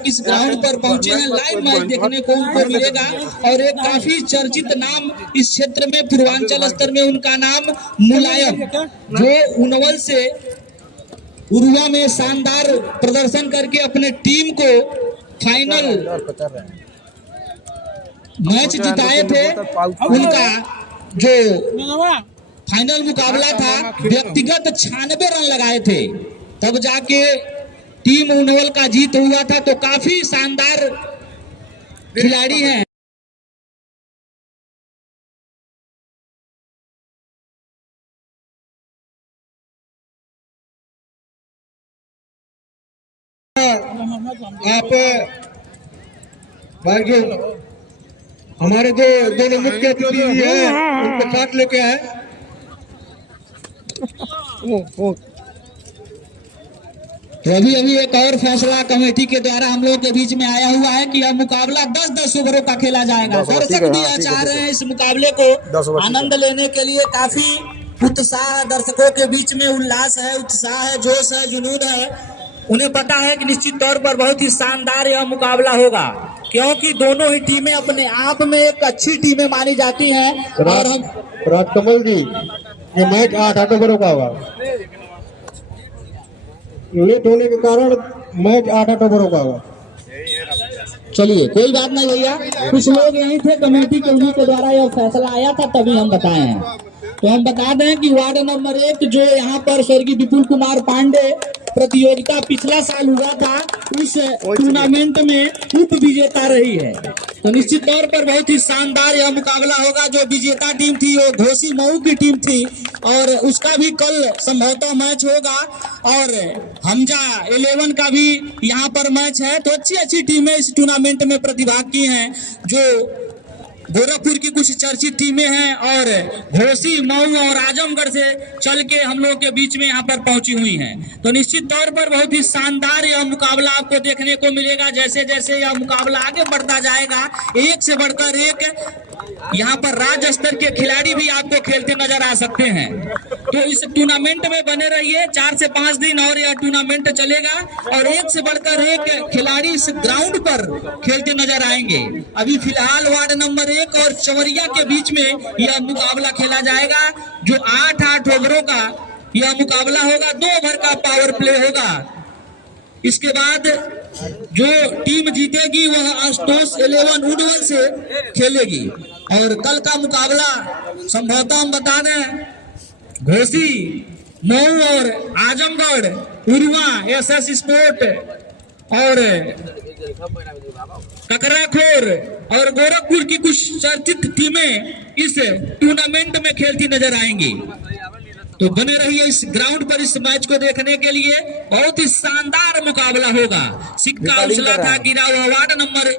दर्शक इस ग्राउंड पर पहुंचे हैं, लाइव मैच देखने को उनको मिलेगा। और एक काफी चर्चित नाम इस क्षेत्र में पूर्वांचल स्तर में, उनका नाम मुलायम, जो उनवल से उरुआ में शानदार प्रदर्शन करके अपने टीम को फाइनल मैच जिताए थे। उनका जो फाइनल मुकाबला था व्यक्तिगत 96 रन लगाए थे, तब जाके टीम उनवल का जीत हुआ था। तो काफी शानदार खिलाड़ी हैं। आप भाई हमारे जो दोनों मुख्य अतिथि हैं उनको साथ लेके आए। तो अभी एक और फैसला कमेटी के द्वारा हम लोगों के बीच में आया हुआ है कि यह मुकाबला 10-10 ओवरों का खेला जाएगा। दर्शक भी चाह रहे हैं इस मुकाबले को आनंद लेने के लिए। काफी उत्साह दर्शकों के बीच में, उल्लास है, उत्साह है, जोश है, जुनून है। उन्हें पता है कि निश्चित तौर पर बहुत ही शानदार यह मुकाबला होगा, क्योंकि दोनों ही टीमें अपने आप में एक अच्छी टीमें मानी जाती हैं। और हम राजकमल जी, ये मैच 8 ओवरों का हुआ, लेट होने के कारण मैच 8 ओवरों का हुआ। चलिए कोई बात नहीं भैया, कुछ लोग यहीं थे कमेटी के, उन्हीं के द्वारा यह फैसला आया था, तभी हम बताए हैं। तो हम बता दें कि वार्ड नंबर 1 जो यहाँ पर स्वर्गीय विपुल कुमार पांडे प्रतियोगिता पिछला साल हुआ था, उस टूर्नामेंट में उप विजेता रही है। तो निश्चित तौर पर बहुत ही शानदार यह मुकाबला होगा। जो विजेता टीम थी वो घोसी मऊ की टीम थी, और उसका भी कल संभवतः मैच होगा। और हमजा 11 का भी यहाँ पर मैच है। तो अच्छी टीमें इस टूर्नामेंट में प्रतिभाग की हैं। जो गोरखपुर की कुछ चर्चित टीमें हैं और घोसी मऊ और आजमगढ़ से चल के हम लोग के बीच में यहाँ पर पहुंची हुई हैं। तो निश्चित तौर पर बहुत ही शानदार यह मुकाबला आपको देखने को मिलेगा। जैसे जैसे यह मुकाबला आगे बढ़ता जाएगा, एक से बढ़कर एक यहाँ पर राज्य स्तर के खिलाड़ी भी आपको खेलते नजर आ सकते हैं। तो इस टूर्नामेंट में बने रहिए। 4 से 5 दिन और यह टूर्नामेंट चलेगा और एक से बढ़कर एक खिलाड़ी इस ग्राउंड पर खेलते नजर आएंगे। अभी फिलहाल वार्ड नंबर 1 और चवरिया के बीच में यह मुकाबला खेला जाएगा, जो 8-8 ओवरों का यह मुकाबला होगा। 2 ओवर का पावर प्ले होगा। इसके बाद जो टीम जीतेगी वह आशुतोष 11 उडवल से खेलेगी। और कल का मुकाबला संभवतः हम बता दें, घोसी मऊ और आजमगढ़, उरुआ, एसएस स्पोर्ट और ककराखोर और गोरखपुर की कुछ चर्चित टीमें इस टूर्नामेंट में खेलती नजर आएंगी। तो बने रहिए इस ग्राउंड पर इस मैच को देखने के लिए। बहुत ही शानदार मुकाबला होगा। सिक्का उछला था, गिरा हुआ। वार्ड नंबर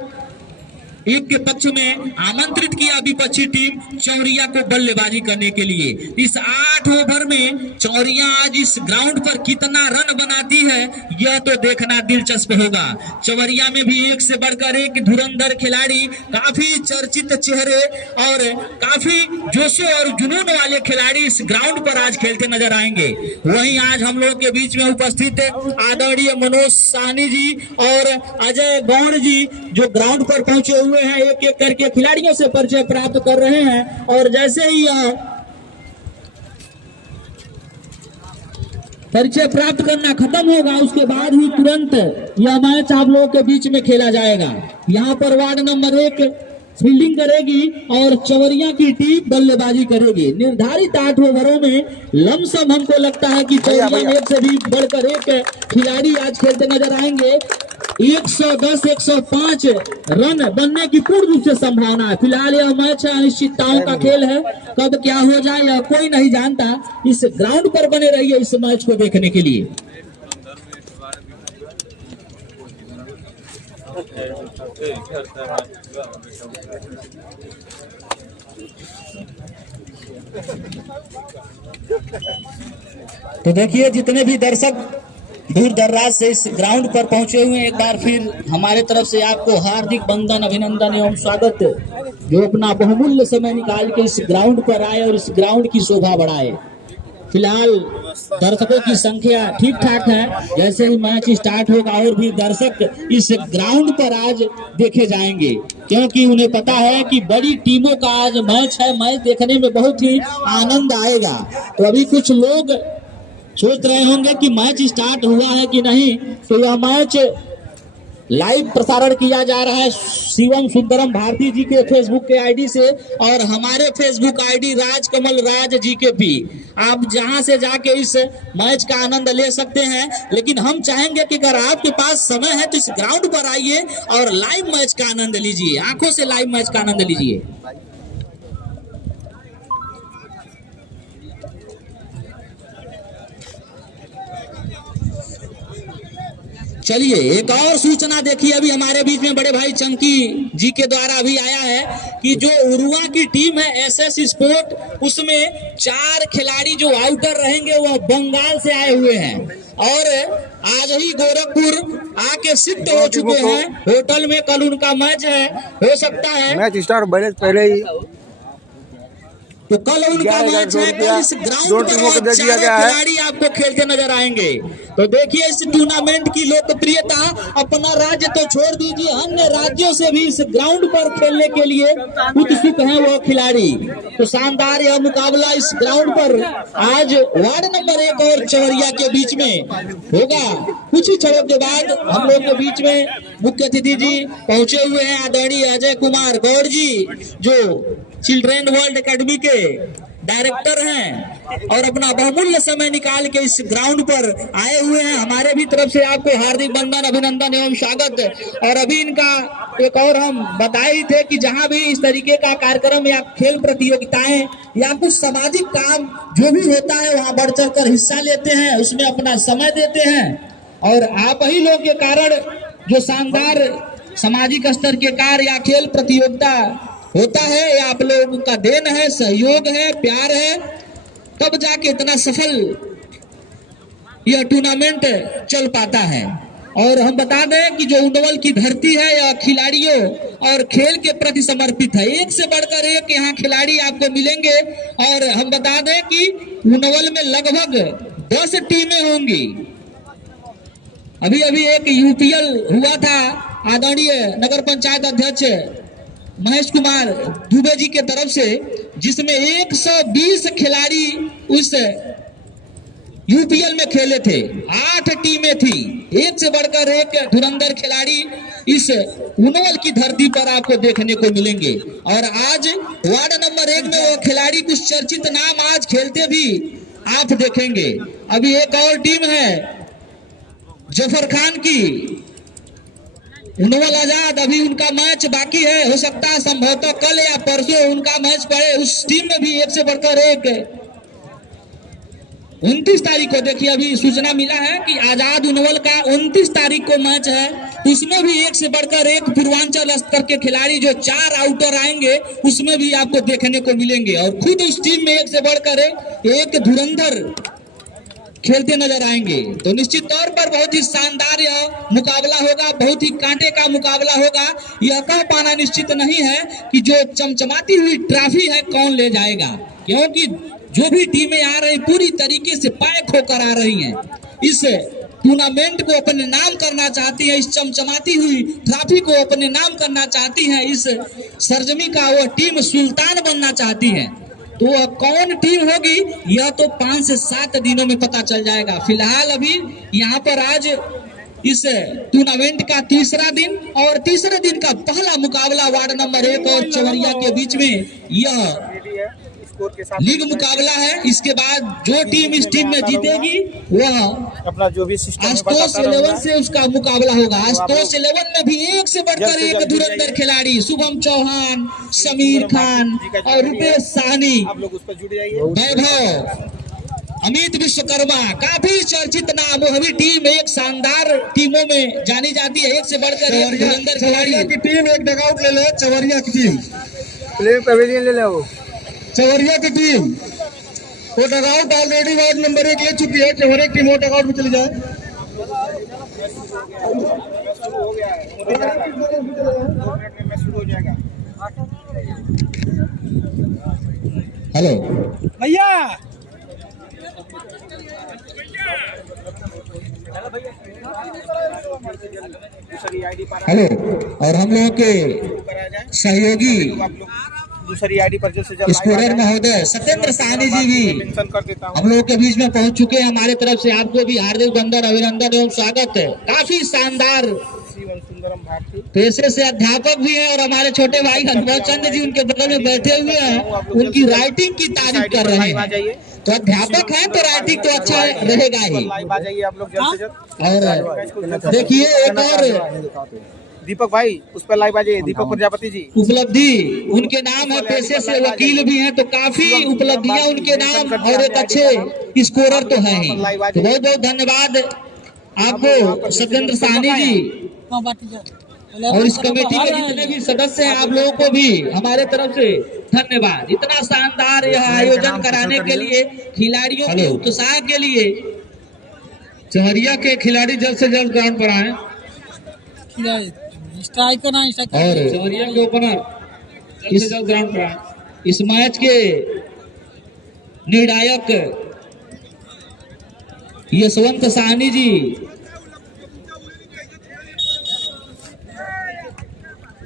1 के पक्ष में आमंत्रित किया विपक्षी टीम चौरिया को बल्लेबाजी करने के लिए। इस 8 ओवर में चौरिया आज इस ग्राउंड पर कितना रन बनाती है यह तो देखना दिलचस्प होगा। चौरिया में भी एक से बढ़कर एक धुरंधर खिलाड़ी, काफी चर्चित चेहरे और काफी जोशो और जुनून वाले खिलाड़ी इस ग्राउंड पर आज खेलते नजर आएंगे। वहीं आज हम लोग के बीच में उपस्थित आदरणीय मनोज साहनी जी और अजय गौड़ जी जो ग्राउंड पर पहुंचे हुए हैं, एक एक करके खिलाड़ियों से परिचय प्राप्त कर रहे हैं। और जैसे ही यह परिचय प्राप्त करना खत्म होगा, उसके बाद ही तुरंत यह मैच आप लोगों के बीच में खेला जाएगा। यहाँ पर वार्ड नंबर 1 फील्डिंग करेगी और चवरिया की टीम बल्लेबाजी करेगी। निर्धारित 8 ओवरों में लमसम हमको लगता है कि चवरिया में एक से भी बढ़कर एक खिलाड़ी आज खेलते नजर आएंगे। 110-105 रन बनने की पूर्ण रूप से संभावना है। फिलहाल यह मैच अनिश्चितताओं का खेल है, कब क्या हो जाए यह कोई नहीं जानता। इस ग्राउंड पर बने रहिए इस मैच को देखने के लिए। तो देखिए जितने भी दर्शक दूर दराज से इस ग्राउंड पर पहुंचे हुए हैं, एक बार फिर हमारे तरफ से आपको हार्दिक वंदन, अभिनंदन एवं स्वागत। जो अपना बहुमूल्य समय निकाल के इस ग्राउंड पर आए और इस ग्राउंड की शोभा बढ़ाए। फिलहाल दर्शकों की संख्या ठीक ठाक है। जैसे ही मैच स्टार्ट होगा और भी दर्शक इस ग्राउंड पर आज देखे जाएंगे, क्योंकि उन्हें पता है कि बड़ी टीमों का आज मैच है। मैच देखने में बहुत ही आनंद आएगा। तो अभी कुछ लोग सोच रहे होंगे कि मैच स्टार्ट हुआ है कि नहीं। तो यह मैच लाइव प्रसारण किया जा रहा है शिवम सुंदरम भारती जी के फेसबुक के आईडी से और हमारे फेसबुक आईडी राजकमल राज GKP। आप जहां से जाके इस मैच का आनंद ले सकते हैं। लेकिन हम चाहेंगे कि अगर आपके पास समय है तो इस ग्राउंड पर आइए और लाइव मैच का आनंद लीजिए, आंखों से लाइव मैच का आनंद लीजिए। चलिए एक और सूचना देखिए, अभी हमारे बीच में बड़े भाई चंकी जी के द्वारा अभी आया है कि जो उरुआ की टीम है SS स्पोर्ट, उसमें 4 खिलाड़ी जो आउटर रहेंगे वह बंगाल से आए हुए हैं और आज ही गोरखपुर आके शिफ्ट हो चुके हैं होटल में। कल उनका मैच है, हो सकता है मैच स्टार्ट पहले ही तो कल उनका मैच है। कल इस ग्राउंड पर 4 खिलाड़ी आपको खेलते नजर आएंगे। तो देखिए इस टूर्नामेंट की लोकप्रियता, अपना राज्य तो छोड़ दीजिए, अन्य राज्यों से भी इस ग्राउंड पर खेलने के लिए उत्सुक हैं वो खिलाड़ी। तो शानदार यह मुकाबला इस ग्राउंड पर आज वार्ड नंबर 1 और चवरिया के बीच में होगा। कुछ ही क्षणों के बाद हम लोग के बीच में मुख्य अतिथि जी पहुंचे हुए हैं, आदरणीय अजय कुमार गौड़ जी, जो चिल्ड्रेन वर्ल्ड एकेडमी के डायरेक्टर हैं और अपना बहुमूल्य समय निकाल के इस ग्राउंड पर आए हुए हैं। हमारे भी तरफ से आपको हार्दिक वंदन, अभिनंदन एवं स्वागत। और अभी इनका एक और हम बताए थे कि जहां भी इस तरीके का कार्यक्रम या खेल प्रतियोगिताएं या कुछ सामाजिक काम जो भी होता है वहां बढ़ चढ़ कर हिस्सा लेते हैं, उसमें अपना समय देते हैं। और आप ही लोग के कारण जो शानदार सामाजिक स्तर के कार्य या खेल प्रतियोगिता होता है, या आप लोगों का देन है, सहयोग है, प्यार है, तब जाके इतना सफल यह टूर्नामेंट चल पाता है। और हम बता दें कि जो उन्नवल की धरती है यह खिलाड़ियों और खेल के प्रति समर्पित है। एक से बढ़कर एक यहाँ खिलाड़ी आपको मिलेंगे। और हम बता दें कि उन्नवल में लगभग 10 टीमें होंगी। अभी अभी एक UPL हुआ था आदरणीय नगर पंचायत अध्यक्ष महेश कुमार दुबे जी के तरफ से, जिसमें 120 खिलाड़ी उस UPL में खेले थे। 8 टीमें थी, एक से बढ़कर एक धुरंधर खिलाड़ी इस उन्नवल की धरती पर आपको देखने को मिलेंगे। और आज वार्ड नंबर 1 में वो खिलाड़ी कुछ चर्चित नाम आज खेलते भी आप देखेंगे। अभी एक और टीम है जफर खान की, उन्नवल आजाद, अभी उनका मैच बाकी है। हो सकता है संभवतः कल या परसों उनका मैच पड़े। उस टीम में भी एक से बढ़कर एक 29 तारीख को देखिए अभी सूचना मिला है कि आजाद उन्नवल का 29 तारीख को मैच है। उसमें भी एक से बढ़कर एक पूर्वांचल स्तर के खिलाड़ी जो 4 आउटर आएंगे उसमें भी आपको देखने को मिलेंगे। और खुद उस टीम में एक से बढ़कर एक धुरंधर खेलते नजर आएंगे। तो निश्चित तौर पर बहुत ही शानदार यह मुकाबला होगा, बहुत ही कांटे का मुकाबला होगा। यह कह पाना निश्चित नहीं है कि जो चमचमाती हुई ट्रॉफी है कौन ले जाएगा, क्योंकि जो भी टीमें आ रही पूरी तरीके से पैक होकर आ रही हैं। इस टूर्नामेंट को अपने नाम करना चाहती है, इस चमचमाती हुई ट्रॉफी को अपने नाम करना चाहती है। इस सरजमी का वह टीम सुल्तान बनना चाहती है। तो वह कौन टीम होगी यह तो 5 से 7 दिनों में पता चल जाएगा। फिलहाल अभी यहाँ पर आज इस टूर्नामेंट का तीसरा दिन और तीसरे दिन का पहला मुकाबला वार्ड नंबर 1 और चवरिया के बीच में यह लीग मुकाबला है। इसके बाद जो टीम इस टीम में जीतेगी वह अपना जो भी सिस्टम आशुतोष 11 से उसका मुकाबला होगा। आशुतोष 11 में भी एक से बढ़कर एक धुरंधर खिलाड़ी, शुभम चौहान, समीर खान और रुपेश साहनी, आप लोग उस पर जुड़ जाइए। वैभव, अमित विश्वकर्मा, काफी चर्चित नाम। अभी टीम एक शानदार टीमों में जानी जाती है, एक से बढ़कर एक धुरंधर खिलाड़ी की टीम एक डगआउट ले लो। चवरिया की टीम प्ले पवेलियन ले लो। चवरिया की टीम वो डगआउट ऑलरेडी वार्ड नंबर 1 ले चुकी है। चवरिया की टीम वो डगआउट में चली जाए। हेलो भैया हेलो, और हम लोगों के सहयोगी दूसरी आईडी पर जल्द से जल्द स्कोरर महोदय सत्येंद्र साहनी जी भी मेंशन कर देता हूँ। हम लोगों के बीच में पहुंच चुके हैं। हमारे तरफ से आपको भी हार्दिक वंदन, अभिनंदन एवं स्वागत है। काफी शानदार शिवम सुंदरम भारती पेशे से अध्यापक भी हैं और हमारे छोटे भाई अनुभव चंद जी उनके बगल में बैठे हुए हैं, उनकी राइटिंग की तारीफ कर रहे लाइव आ हैं। जाइए, तो अध्यापक हैं तो राइटिंग तो अच्छा रहेगा ही। लाइव आ जाइए आप लोग जल्द से जल्द। और देखिए एक और दीपक भाई उस पर लाइव आ जाइए, दीपक प्रजापति जी। उपलब्धि उनके नाम है, पेशे से वकील भी हैं, तो काफी उपलब्धियां उनके नाम और एक अच्छे स्कोरर तो है ही। तो बहुत बहुत धन्यवाद आपको सत्येंद्र साहनी जी और इस कमेटी के जितने भी सदस्य हैं, आप लोगों को भी हमारे तरफ से धन्यवाद। इतना शानदार यह आयोजन कराने के लिए, खिलाड़ियों के उत्साह के लिए। चहरिया के खिलाड़ी जल्द से जल्द ग्राउंड पर आए और चहरिया के ओपनर जल्द से जल्द ग्राउंड पर आए। इस मैच के निर्णायक यशवंत साहनी जी,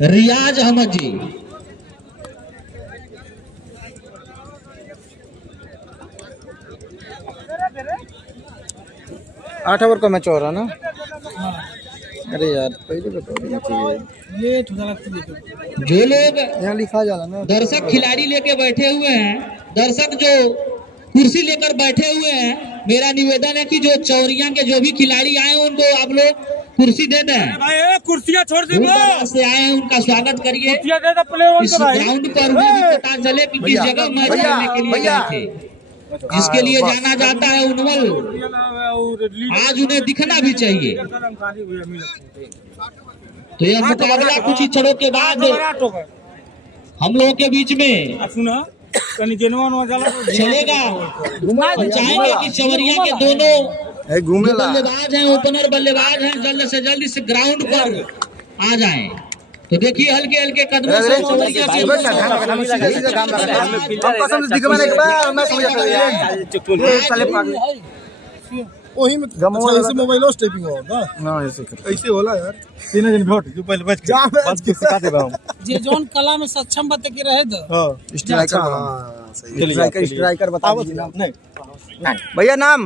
रियाज अहमद जी, आठ ओवर का मैच हो रहा ना। अरे यार पहले बता देना चाहिए। जो लोग यहाँ लिखा जाला ना, दर्शक खिलाड़ी लेके बैठे हुए हैं, दर्शक जो कुर्सी लेकर बैठे हुए हैं, मेरा निवेदन है कि जो चौरिया के जो भी खिलाड़ी आए उनको आप लोग कुर्सी दे दें। कुर्सियां छोड़ दी से आए हैं उनका स्वागत करिए। इस ग्राउंड पर उन्हें भी पता चले कि किस जगह मैच खेलने के लिए गए थे, जिसके लिए जाना जाता है उन्मल, आज उन्हें दिखना भी चाहिए। तो यह मुकाबला कुछ ही क्षणों के बाद हम लोगों के बीच में चलेगा। हम चाहेंगे कि चवरिया के दोनों बल्लेबाज हैं, ओपनर बल्लेबाज हैं, जल्द से जल्द इस ग्राउंड पर आ जाएं। तो देखिए हल्के हल्के कदमों से चवरिया के वही में ऐसे मोबाइल स्टेपिंग होगा ना, ऐसे होला यार। तीन दिन भोट जो पहले बच बात के सिखा दे रहा हूं जे जोन कला में सक्षम बते के रहे द। हां स्ट्राइकर, हां स्ट्राइकर बता दीजिए नाम। नहीं भैया नाम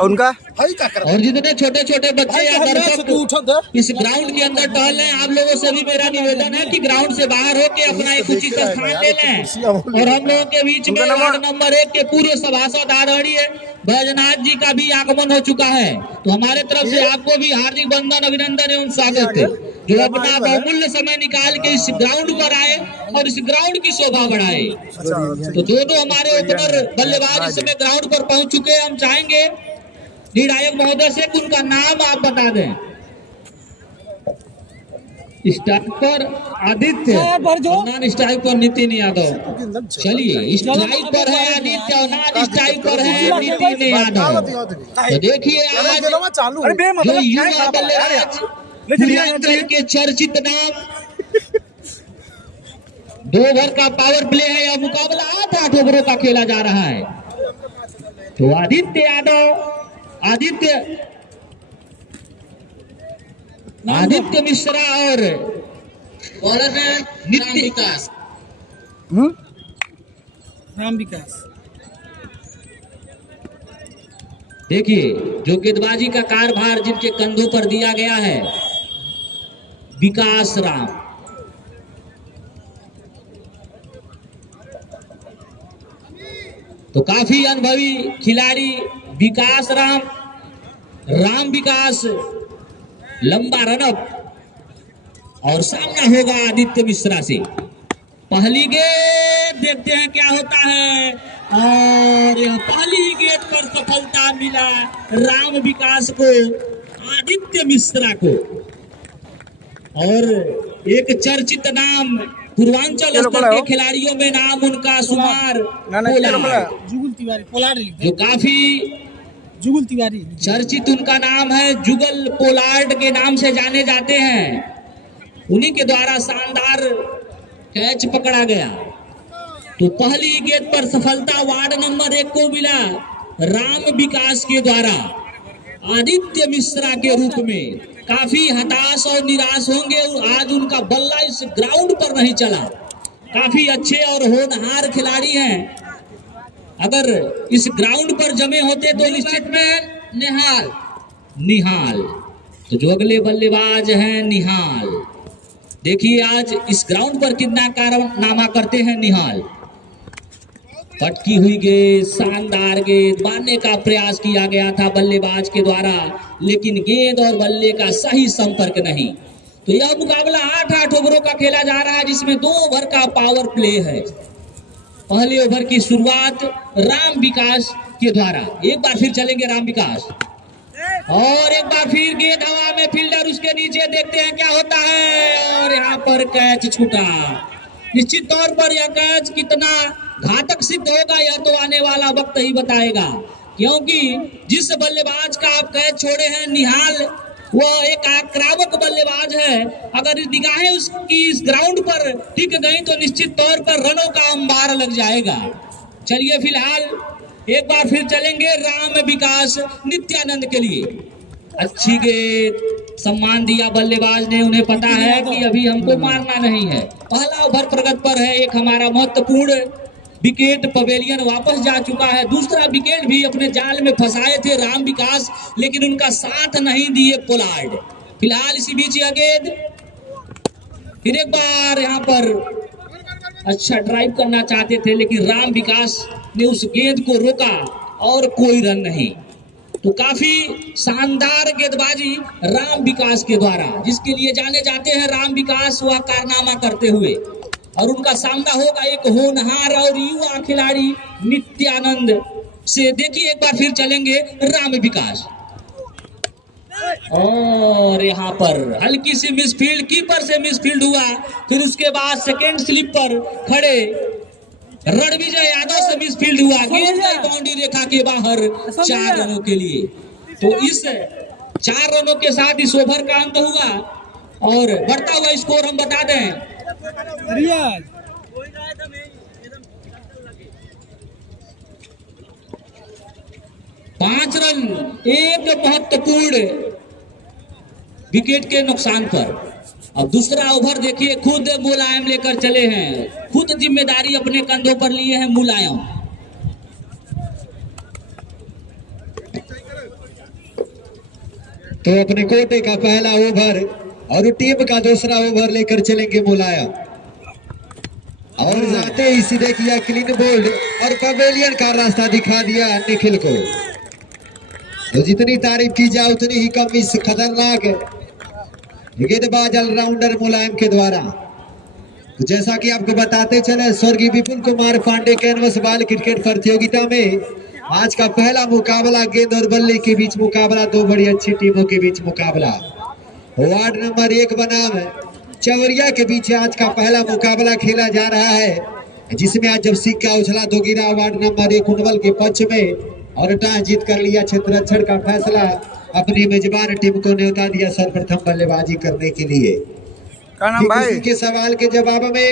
उनका और जितने छोटे छोटे बच्चे या दर्शक इस ग्राउंड के अंदर टहल रहे हैं, आप लोगों से भी मेरा निवेदन है कि ग्राउंड से बाहर होकर अपना एक उचित स्थान ले लें। और हम लोगों के बीच में वार्ड नंबर 1 के पूर्व सभासद आदरणीय बैजनाथ जी का भी आगमन हो चुका है। तो हमारे तरफ से आपको भी हार्दिक वंदन, अभिनंदन एवं स्वागत है, जो अपना बहुमूल्य समय निकाल के इस ग्राउंड पर आए और इस ग्राउंड की शोभा बढ़ाए। तो दोनों हमारे ओपनर बल्लेबाज इस समय ग्राउंड पर पहुंच चुके हैं। हम चाहेंगे निर्णायक महोदय से कि उनका नाम आप बता दें। स्ट्राइक पर आदित्य, नॉन स्ट्राइक पर नितिन यादव। चलिए स्ट्राइक पर है आदित्य और नॉन स्ट्राइक पर है नितिन यादव। तो देखिए आज जो युवा बल्लेबाज पूर्वांचल के चर्चित नाम, 2 ओवर का पावर प्ले है। यह मुकाबला 8 ओवरों का खेला जा रहा है। तो आदित्य यादव, आदित्य मिश्रा और नित्य विकास, राम विकास। देखिए जो गेंदबाजी का कार्यभार जिनके कंधों पर दिया गया है, विकास राम। तो काफी अनुभवी खिलाड़ी विकास राम, राम विकास, लंबा रनअप और सामना होगा आदित्य मिश्रा से। पहली गेंद देखते हैं क्या होता है, और यह पहली गेंद पर सफलता मिला राम विकास को, आदित्य मिश्रा को। और एक चर्चित नाम पूर्वांचल स्तर के खिलाड़ियों में नाम उनका शुमार जुगल तिवारी, पोलार्ड, जो काफी जुगल तिवारी चर्चित उनका नाम है, जुगल पोलार्ड के नाम से जाने जाते हैं। उन्हीं के द्वारा शानदार कैच पकड़ा गया। तो पहली गेंद पर सफलता वार्ड नंबर 1 को मिला राम विकास के द्वारा आदित्य मिश्रा के रूप में काफी हताश और निराश होंगे। आज उनका बल्ला इस ग्राउंड पर नहीं चला। काफी अच्छे और होनहार खिलाड़ी हैं, अगर इस ग्राउंड पर जमे होते तो निश्चित में निहाल तो जो अगले बल्लेबाज हैं निहाल, देखिए आज इस ग्राउंड पर कितना कारनामा करते हैं निहाल। पटकी हुई गेंद, शानदार गेंद मारने का प्रयास किया गया था बल्लेबाज के द्वारा, लेकिन गेंद और बल्ले का सही संपर्क नहीं। तो यह मुकाबला 8 ओवरों का खेला जा रहा है, जिसमें 2 ओवर का पावर प्ले है। पहले ओवर की शुरुआत राम विकास के द्वारा, एक बार फिर चलेंगे राम विकास, और एक बार फिर गेंद हवा में, फील्डर उसके नीचे, देखते हैं क्या होता है, और यहाँ पर कैच छूटा। निश्चित तौर पर यह कैच कितना घातक सिद्ध होगा यह तो आने वाला वक्त ही बताएगा, क्योंकि जिस बल्लेबाज का आप कैच छोड़े हैं निहाल, वह एक आक्रामक बल्लेबाज है। अगर निगाहें उसकी इस ग्राउंड पर टिक गई तो निश्चित तौर पर रनों का अंबार लग जाएगा। चलिए फिलहाल एक बार फिर चलेंगे राम विकास नित्यानंद के लिए। अच्छी गेंद, सम्मान दिया बल्लेबाज ने, उन्हें पता है कि अभी हमको मारना नहीं है। पहला ओवर प्रगति पर है, एक हमारा महत्वपूर्ण विकेट पवेलियन वापस जा चुका है। दूसरा विकेट भी अपने जाल में फंसाए थे राम विकास, लेकिन उनका साथ नहीं दिए पोलार्ड। फिलहाल इसी बीच यह गेंद फिर एक बार यहाँ पर अच्छा ड्राइव करना चाहते थे, लेकिन राम विकास ने उस गेंद को रोका और कोई रन नहीं। तो काफी शानदार गेंदबाजी राम विकास के द्वारा, जिसके लिए जाने जाते हैं राम विकास, वह कारनामा करते हुए, और उनका सामना होगा एक होनहार और युवा खिलाड़ी नित्यानंद से। देखिए एक बार फिर चलेंगे राम विकास, और यहाँ पर हल्की सी मिसफील्ड, कीपर से मिसफील्ड हुआ। फिर उसके बाद सेकेंड स्लिप पर खड़े रणविजय यादव से मिसफील्ड हुआ, गेंद गई बाउंड्री रेखा के बाहर 4 रनों के लिए। तो इस 4 रनों के साथ इस ओवर का अंत हुआ, और बढ़ता हुआ स्कोर हम बता दें, रियाज 5 रन एक महत्वपूर्ण विकेट के नुकसान पर। अब दूसरा ओवर देखिए, खुद मुलायम लेकर चले हैं, खुद जिम्मेदारी अपने कंधों पर लिए हैं मुलायम। तो अपने कोटे का पहला ओवर और टीम का दूसरा ओवर लेकर चलेंगे मुलायम, और जाते ही सीधे किया क्लीन बोल्ड और पवेलियन का रास्ता दिखा दिया निखिल को। तो जितनी तारीफ की जाए उतनी ही कम इस खतरनाक गेंदबाज ऑलराउंडर मुलायम के द्वारा। तो जैसा कि आपको बताते चले, स्वर्गीय Vipul Kumar Pandey canvas ball cricket प्रतियोगिता में आज का पहला मुकाबला गेंद और बल्ले के बीच मुकाबला, 2 बड़ी अच्छी टीमों के बीच मुकाबला। वार्ड नंबर 1 बनाम चवरिया के बीच आज का पहला मुकाबला खेला जा रहा है, जिसमें आज जब सिक्का उछला तो गिरा वार्ड नंबर 1 कुंडवल के पक्ष में, और टॉस जीत कर लिया क्षेत्ररक्षण का फैसला, अपनी मेजबान टीम को न्योता दिया सर्वप्रथम बल्लेबाजी करने के लिए। किसी के सवाल के जवाब में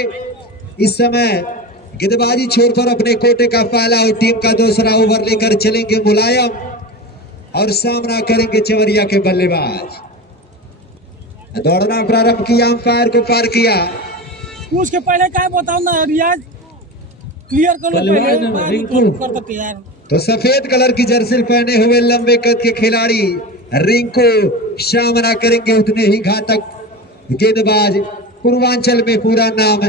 इस समय गेंदबाजी छोड़कर अपने कोटे का पहला और टीम का दूसरा ओवर लेकर चलेंगे मुलायम, और सामना करेंगे चवरिया के बल्लेबाज। दौड़ना प्रारंभ किया, अंपायर को पार किया। उसके पहले क्या बताओ ना रियाज, क्लियर कर लो पहले यार। तो सफेद कलर की जर्सी पहने हुए लंबे कद के खिलाड़ी रिंकू सामना करेंगे उतने ही घातक गेंदबाज, पूर्वांचल में पूरा नाम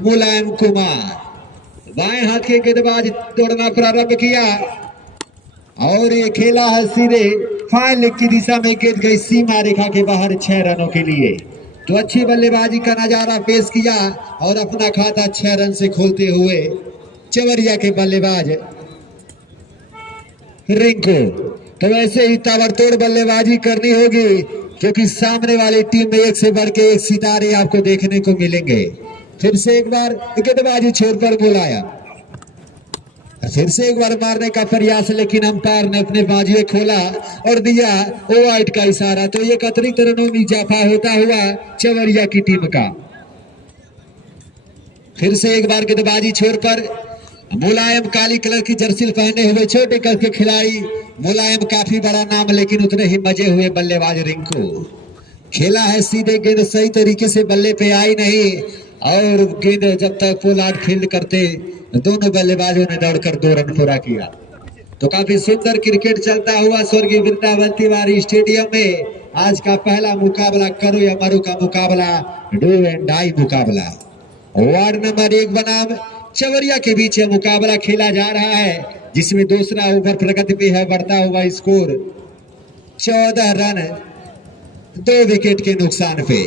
मुलायम कुमार। बाएं हाथ के गेंदबाज दौड़ना प्रारंभ किया, और ये खेला है सीधे फाइल की दिशा में, गेंद गई सीमा रेखा के बाहर 6 रनों के लिए। तो अच्छी बल्लेबाजी का नजारा पेश किया, और अपना खाता 6 रन से खोलते हुए चवरिया के बल्लेबाज रिंकू। तो वैसे ही ताबड़तोड़ बल्लेबाजी करनी होगी, क्योंकि सामने वाली टीम में एक से बढ़ के एक सितारे आपको देखने को मिलेंगे। फिर से एक बार गेंदबाजी छोड़कर बुलाया, फिर से एक बार मारने का प्रयास, लेकिन अंपायर ने अपने बाजुए खोला और दिया ओवाइड का इशारा। तो ये अतिरिक्त रनों में इजाफा होता हुआ चवरिया की टीम का। फिर से एक बार गेंदबाजी छोड़कर मुलायम काली कलर की जर्सी पहने हुए छोटे कद के खिलाड़ी, मुलायम काफी बड़ा नाम लेकिन उतने ही मजे हुए बल्लेबाज रिंकू। खेला है सीधे गेंद, सही तरीके से बल्ले पे आई नहीं और गेंद जब तक पोलार्ड फील्ड करते दोनों बल्लेबाजों ने दौड़कर 2 रन पूरा किया। तो काफी सुंदर क्रिकेट चलता हुआ स्वर्गीय वृंदावन तिवारी स्टेडियम में आज का पहला मुकाबला करो या मरो का मुकाबला, डू एंड डाई मुकाबला। वार्ड नंबर 1 बनाम चवरिया के बीच यह मुकाबला खेला जा रहा है, जिसमें दूसरा ओवर प्रगति पे है, बढ़ता हुआ स्कोर 14 रन 2 विकेट के नुकसान पे।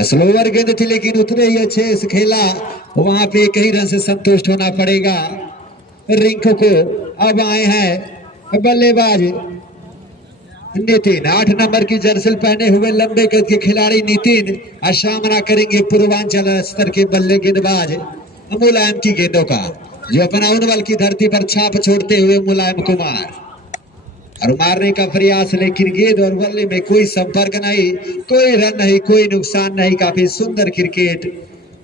स्लोवर गेंद थी लेकिन उतने ही अच्छे से खेला, वहां पे एक ही रन से संतुष्ट होना पड़ेगा रिंकू को। अब आए हैं बल्लेबाज नितिन, 8 नंबर की जर्सी पहने हुए लंबे कद के खिलाड़ी नितिन सामना करेंगे पूर्वांचल स्तर के बल्ले गेंदबाज मुलायम की गेंदों का, जो अपना उनवल की धरती पर छाप छोड़ते हुए मुलायम कुमार। और मारने का प्रयास लेकिन गेंद और बल्ले में कोई संपर्क नहीं, कोई रन नहीं, कोई नुकसान नहीं। काफी सुंदर क्रिकेट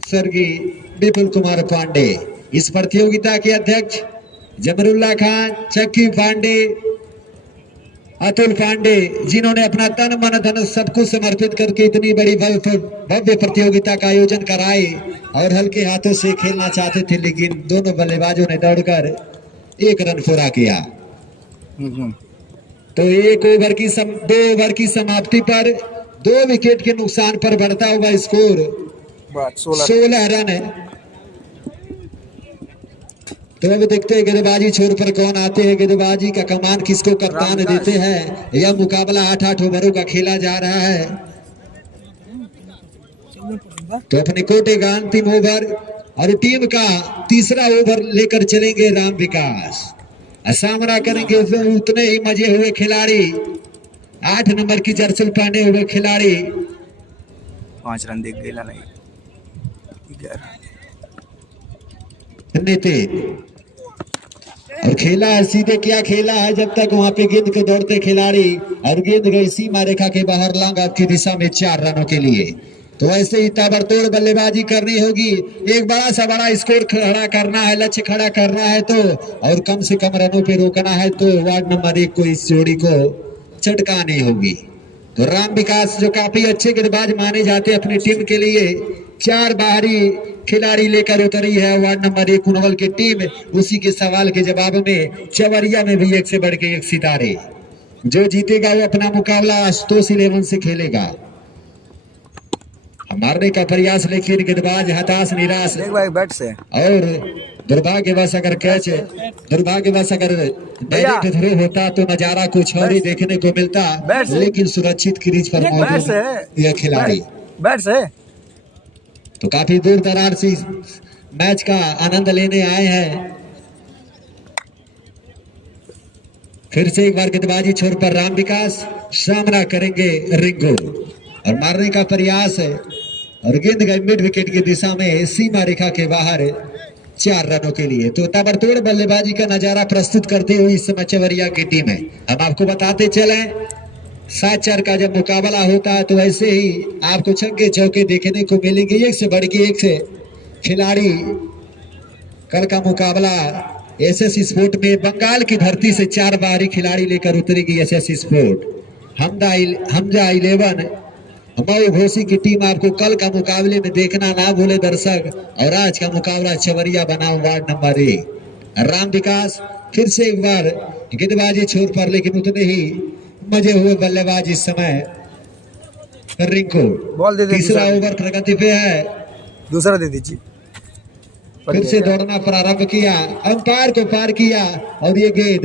स्वर्गीय विपुल कुमार पांडे। इस प्रतियोगिता के अध्यक्ष जमरुल्ला खान, चक्की पांडे, अतुल पांडे, जिन्होंने अपना तन मन धन सब कुछ समर्पित करके इतनी बड़ी भव्य प्रतियोगिता का आयोजन कराए और हल्के हाथों से खेलना चाहते थे, लेकिन दोनों बल्लेबाजों ने दौड़कर 1 रन पूरा किया। तो 2 ओवर की समाप्ति पर 2 विकेट के नुकसान पर बढ़ता हुआ स्कोर 16 रन। तो अब देखते हैं गेंदबाजी छोर पर कौन आते हैं, गेंदबाजी का कमान किसको कप्तान देते हैं। यह मुकाबला 8-8 ओवरों का खेला जा रहा है। तो अपने कोटे का अंतिम ओवर और टीम का तीसरा ओवर लेकर चलेंगे राम विकास। सामना करेंगे उतने ही मजे हुए खिलाड़ी, 8 नंबर की जर्सी पहने हुए खिलाड़ी। 5 रन देख गया नहीं नितिन, और खेला है सीधे, क्या खेला है जब तक वहां पे गेंद के दौड़ते खिलाड़ी और गेंद गई सीमा रेखा के बाहर लॉन्ग ऑफ की दिशा में 4 रनों के लिए। तो ऐसे ही ताबड़तोड़ बल्लेबाजी करनी होगी, एक बड़ा स्कोर खड़ा करना है, लक्ष्य खड़ा करना है तो, और कम से कम रनों पे रोकना है तो वार्ड नंबर 1 को इस जोड़ी को चटकानी होगी। तो राम विकास जो काफी अच्छे गेंदबाज माने जाते हैं अपनी टीम के लिए, 4 बाहरी खिलाड़ी लेकर उतरी है वार्ड नंबर 1 कुनवल की टीम। उसी के सवाल के जवाब में चवरिया में भी 1 से बढ़ के 1 सितारे। जो जीतेगा वो अपना मुकाबला आशुतोष 11 से खेलेगा। मारने का प्रयास लेकिन गेंदबाज हताश निराश बैट से, और दुर्भाग्यवश अगर डायरेक्ट थ्रो होता तो नजारा कुछ और ही देखने को मिलता, लेकिन सुरक्षित क्रीज पर मौजूद यह खिलाड़ी बैट से तो काफी दूर दरार से मैच का आनंद लेने आए हैं। फिर से एक बार गेंदबाजी छोर पर राम विकास, सामना करेंगे रिंकू और मारने का प्रयास है और गेंद गई मिड विकेट की दिशा में सीमा रेखा के बाहर 4 रनों के लिए। तो ताबड़तोड़ बल्लेबाजी का नजारा प्रस्तुत करते हुए इस समय चवरिया की टीम है। हम आपको बताते चले 7-4 का जब मुकाबला होता है तो ऐसे ही आपको छक्के चौके देखने को मिलेंगे, 1 से बढ़ के 1 से खिलाड़ी। कल का मुकाबला एसएस स्पोर्ट में बंगाल की धरती से 4 बाहरी खिलाड़ी लेकर उतरेगी एसएस स्पोर्ट। हमजा 11 मऊ घोसी की टीम आपको कल का मुकाबले में देखना ना भूले दर्शक। और आज का मुकाबला चवरिया बनाम वार्ड नंबर 1। राम विकास फिर से एक बार गेंदबाजी छोर पर, लेकिन उतने ही मजे हुए बल्लेबाज इस समय रिंकू। तीसरा ओवर प्रगति पे है, दूसरा दे दीजिए। फिर से दौड़ना प्रारंभ किया, अंपायर को पार किया और ये गेंद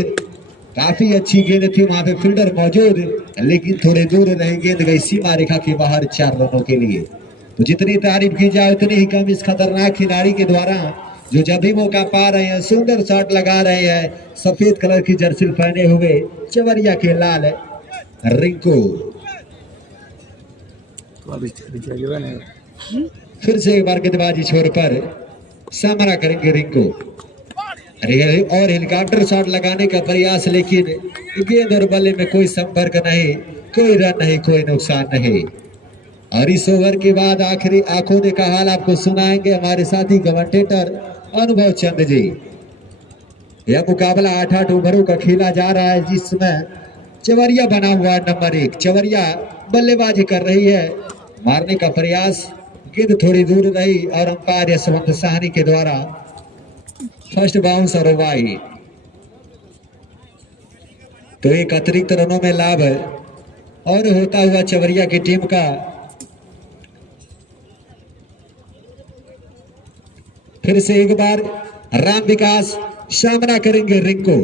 काफी अच्छी गेंद थी, वहां पे फील्डर मौजूद, लेकिन थोड़े दूर रहे, गेंद गई सीमा रेखा के बाहर 4 रनों के लिए। तो जितनी तारीफ की जाए उतनी ही कम इस खतरनाक खिलाड़ी के द्वारा, जो जब भी मौका पा रहे हैं सुंदर शॉट लगा रहे हैं। सफेद कलर की जर्सी पहने हुए चवरिया के लाल रिंकू। फिर से एक बार गेंदबाजी छोर पर सामना करेंगे रिंकू और हेलीकॉप्टर शॉट लगाने का प्रयास, लेकिन गेंद और बल्ले में कोई संपर्क नहीं, कोई रन नहीं, कोई नुकसान नहीं। और इस ओवर के बाद आखिरी आंखों ने का हाल आपको सुनाएंगे हमारे साथी कमेंटेटर अनुभव चंद जी। यह मुकाबला 8-8 ओवरों का खेला जा रहा है, जिसमें चवरिया बना हुआ नंबर 1। चवरिया बल्लेबाजी कर रही है, मारने का प्रयास, गेंद थोड़ी दूर रही और अंपायर यशवंत साहनी के द्वारा फर्स्ट बाउंस और वाइड। तो एक अतिरिक्त रनों में लाभ है और होता हुआ चवरिया की टीम का फिर से एक बार राम विकास सामना करेंगे Rinku.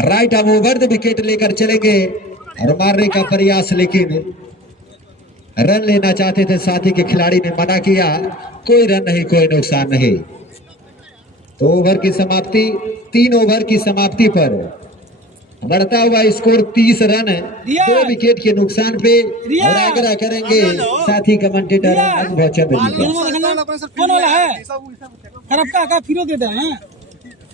Right arm over the wicket लेकर चलेंगे और मारने का प्रयास, लेकिन रन लेना चाहते थे, साथी के खिलाड़ी ने मना किया। कोई रन नहीं, कोई नुकसान नहीं। तो ओवर की समाप्ति, 3 ओवर की समाप्ति पर बढ़ता हुआ स्कोर 30 रन, 2 विकेट के नुकसान पे। और आग्रह करेंगे साथी कमेंटेटर अनुभव चंद जी कौन वाला है खराब का फिरो दे दे हैं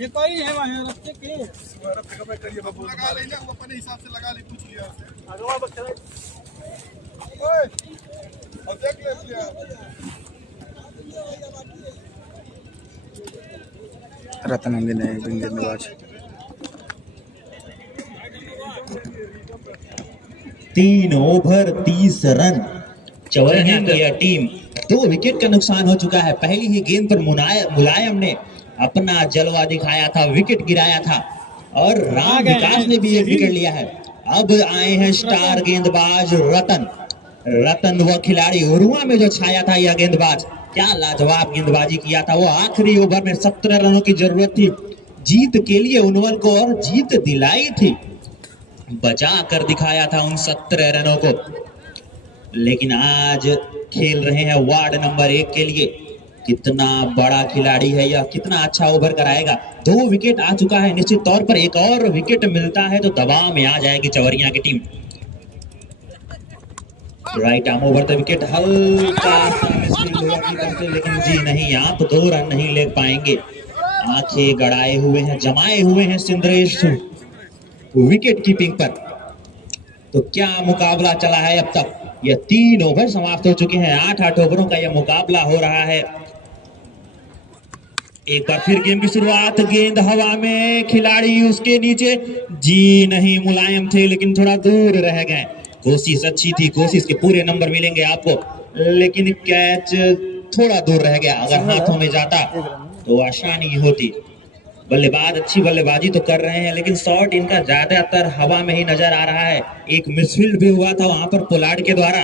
ये कोई है वहां रस्ते के लगा ले ना, अपने हिसाब से लगा ले, पूछ लिया अगवा बच्चा ओए अब देख ले रतन ने गेंदबाज 3 ओवर 30 रन। चवरिया की यह टीम 2 विकेट का नुकसान हो चुका है। पहली ही गेंद पर मुलायम ने अपना जलवा दिखाया था, विकेट गिराया था और राम विकास ने भी एक विकेट लिया है। अब आए हैं स्टार गेंदबाज रतन वह खिलाड़ी उरुआ में जो छाया था, यह गेंदबाज क्या लाजवाब गेंदबाजी किया था। वो आखिरी ओवर में 17 रनों की जरूरत थी जीत के लिए उनवल को, और जीत दिलाई थी, बचा कर दिखाया था उन 17 रनों को। लेकिन आज खेल रहे हैं वार्ड नंबर 1 के लिए। कितना बड़ा खिलाड़ी है यह, कितना अच्छा ओवर कराएगा। 2 विकेट आ चुका है, निश्चित तौर पर एक और विकेट मिलता है तो दबाव में आ जाएगी चवरिया की team. Right arm over the wicket, हल्का सा मिसफील्ड हुआ की तरफ से, लेकिन जी नहीं, आप 2 रन नहीं ले पाएंगे। आंखें गड़ाए हुए हैं, जमाए हुए हैं सिंद्रेश विकेट कीपिंग पर। तो क्या मुकाबला चला है अब तक? यह 3 ओवर समाप्त हो चुके हैं। 8-8 ओवरों का यह मुकाबला हो रहा है। एक बार फिर गेम की शुरुआत, गेंद हवा में, खिलाड़ी उसके नीचे, जी नहीं, मुलायम थे लेकिन थोड़ा दूर रह गए। कोशिश अच्छी थी, कोशिश के पूरे नंबर मिलेंगे आपको, लेकिन कैच थोड़ा दूर रह गया। अगर हाथों में जाता तो आसानी होती। बल्लेबाज अच्छी बल्लेबाजी तो कर रहे हैं, लेकिन शॉट इनका ज्यादातर हवा में ही नजर आ रहा है। एक मिसफील्ड भी हुआ था वहां पर पोलार्ड के द्वारा,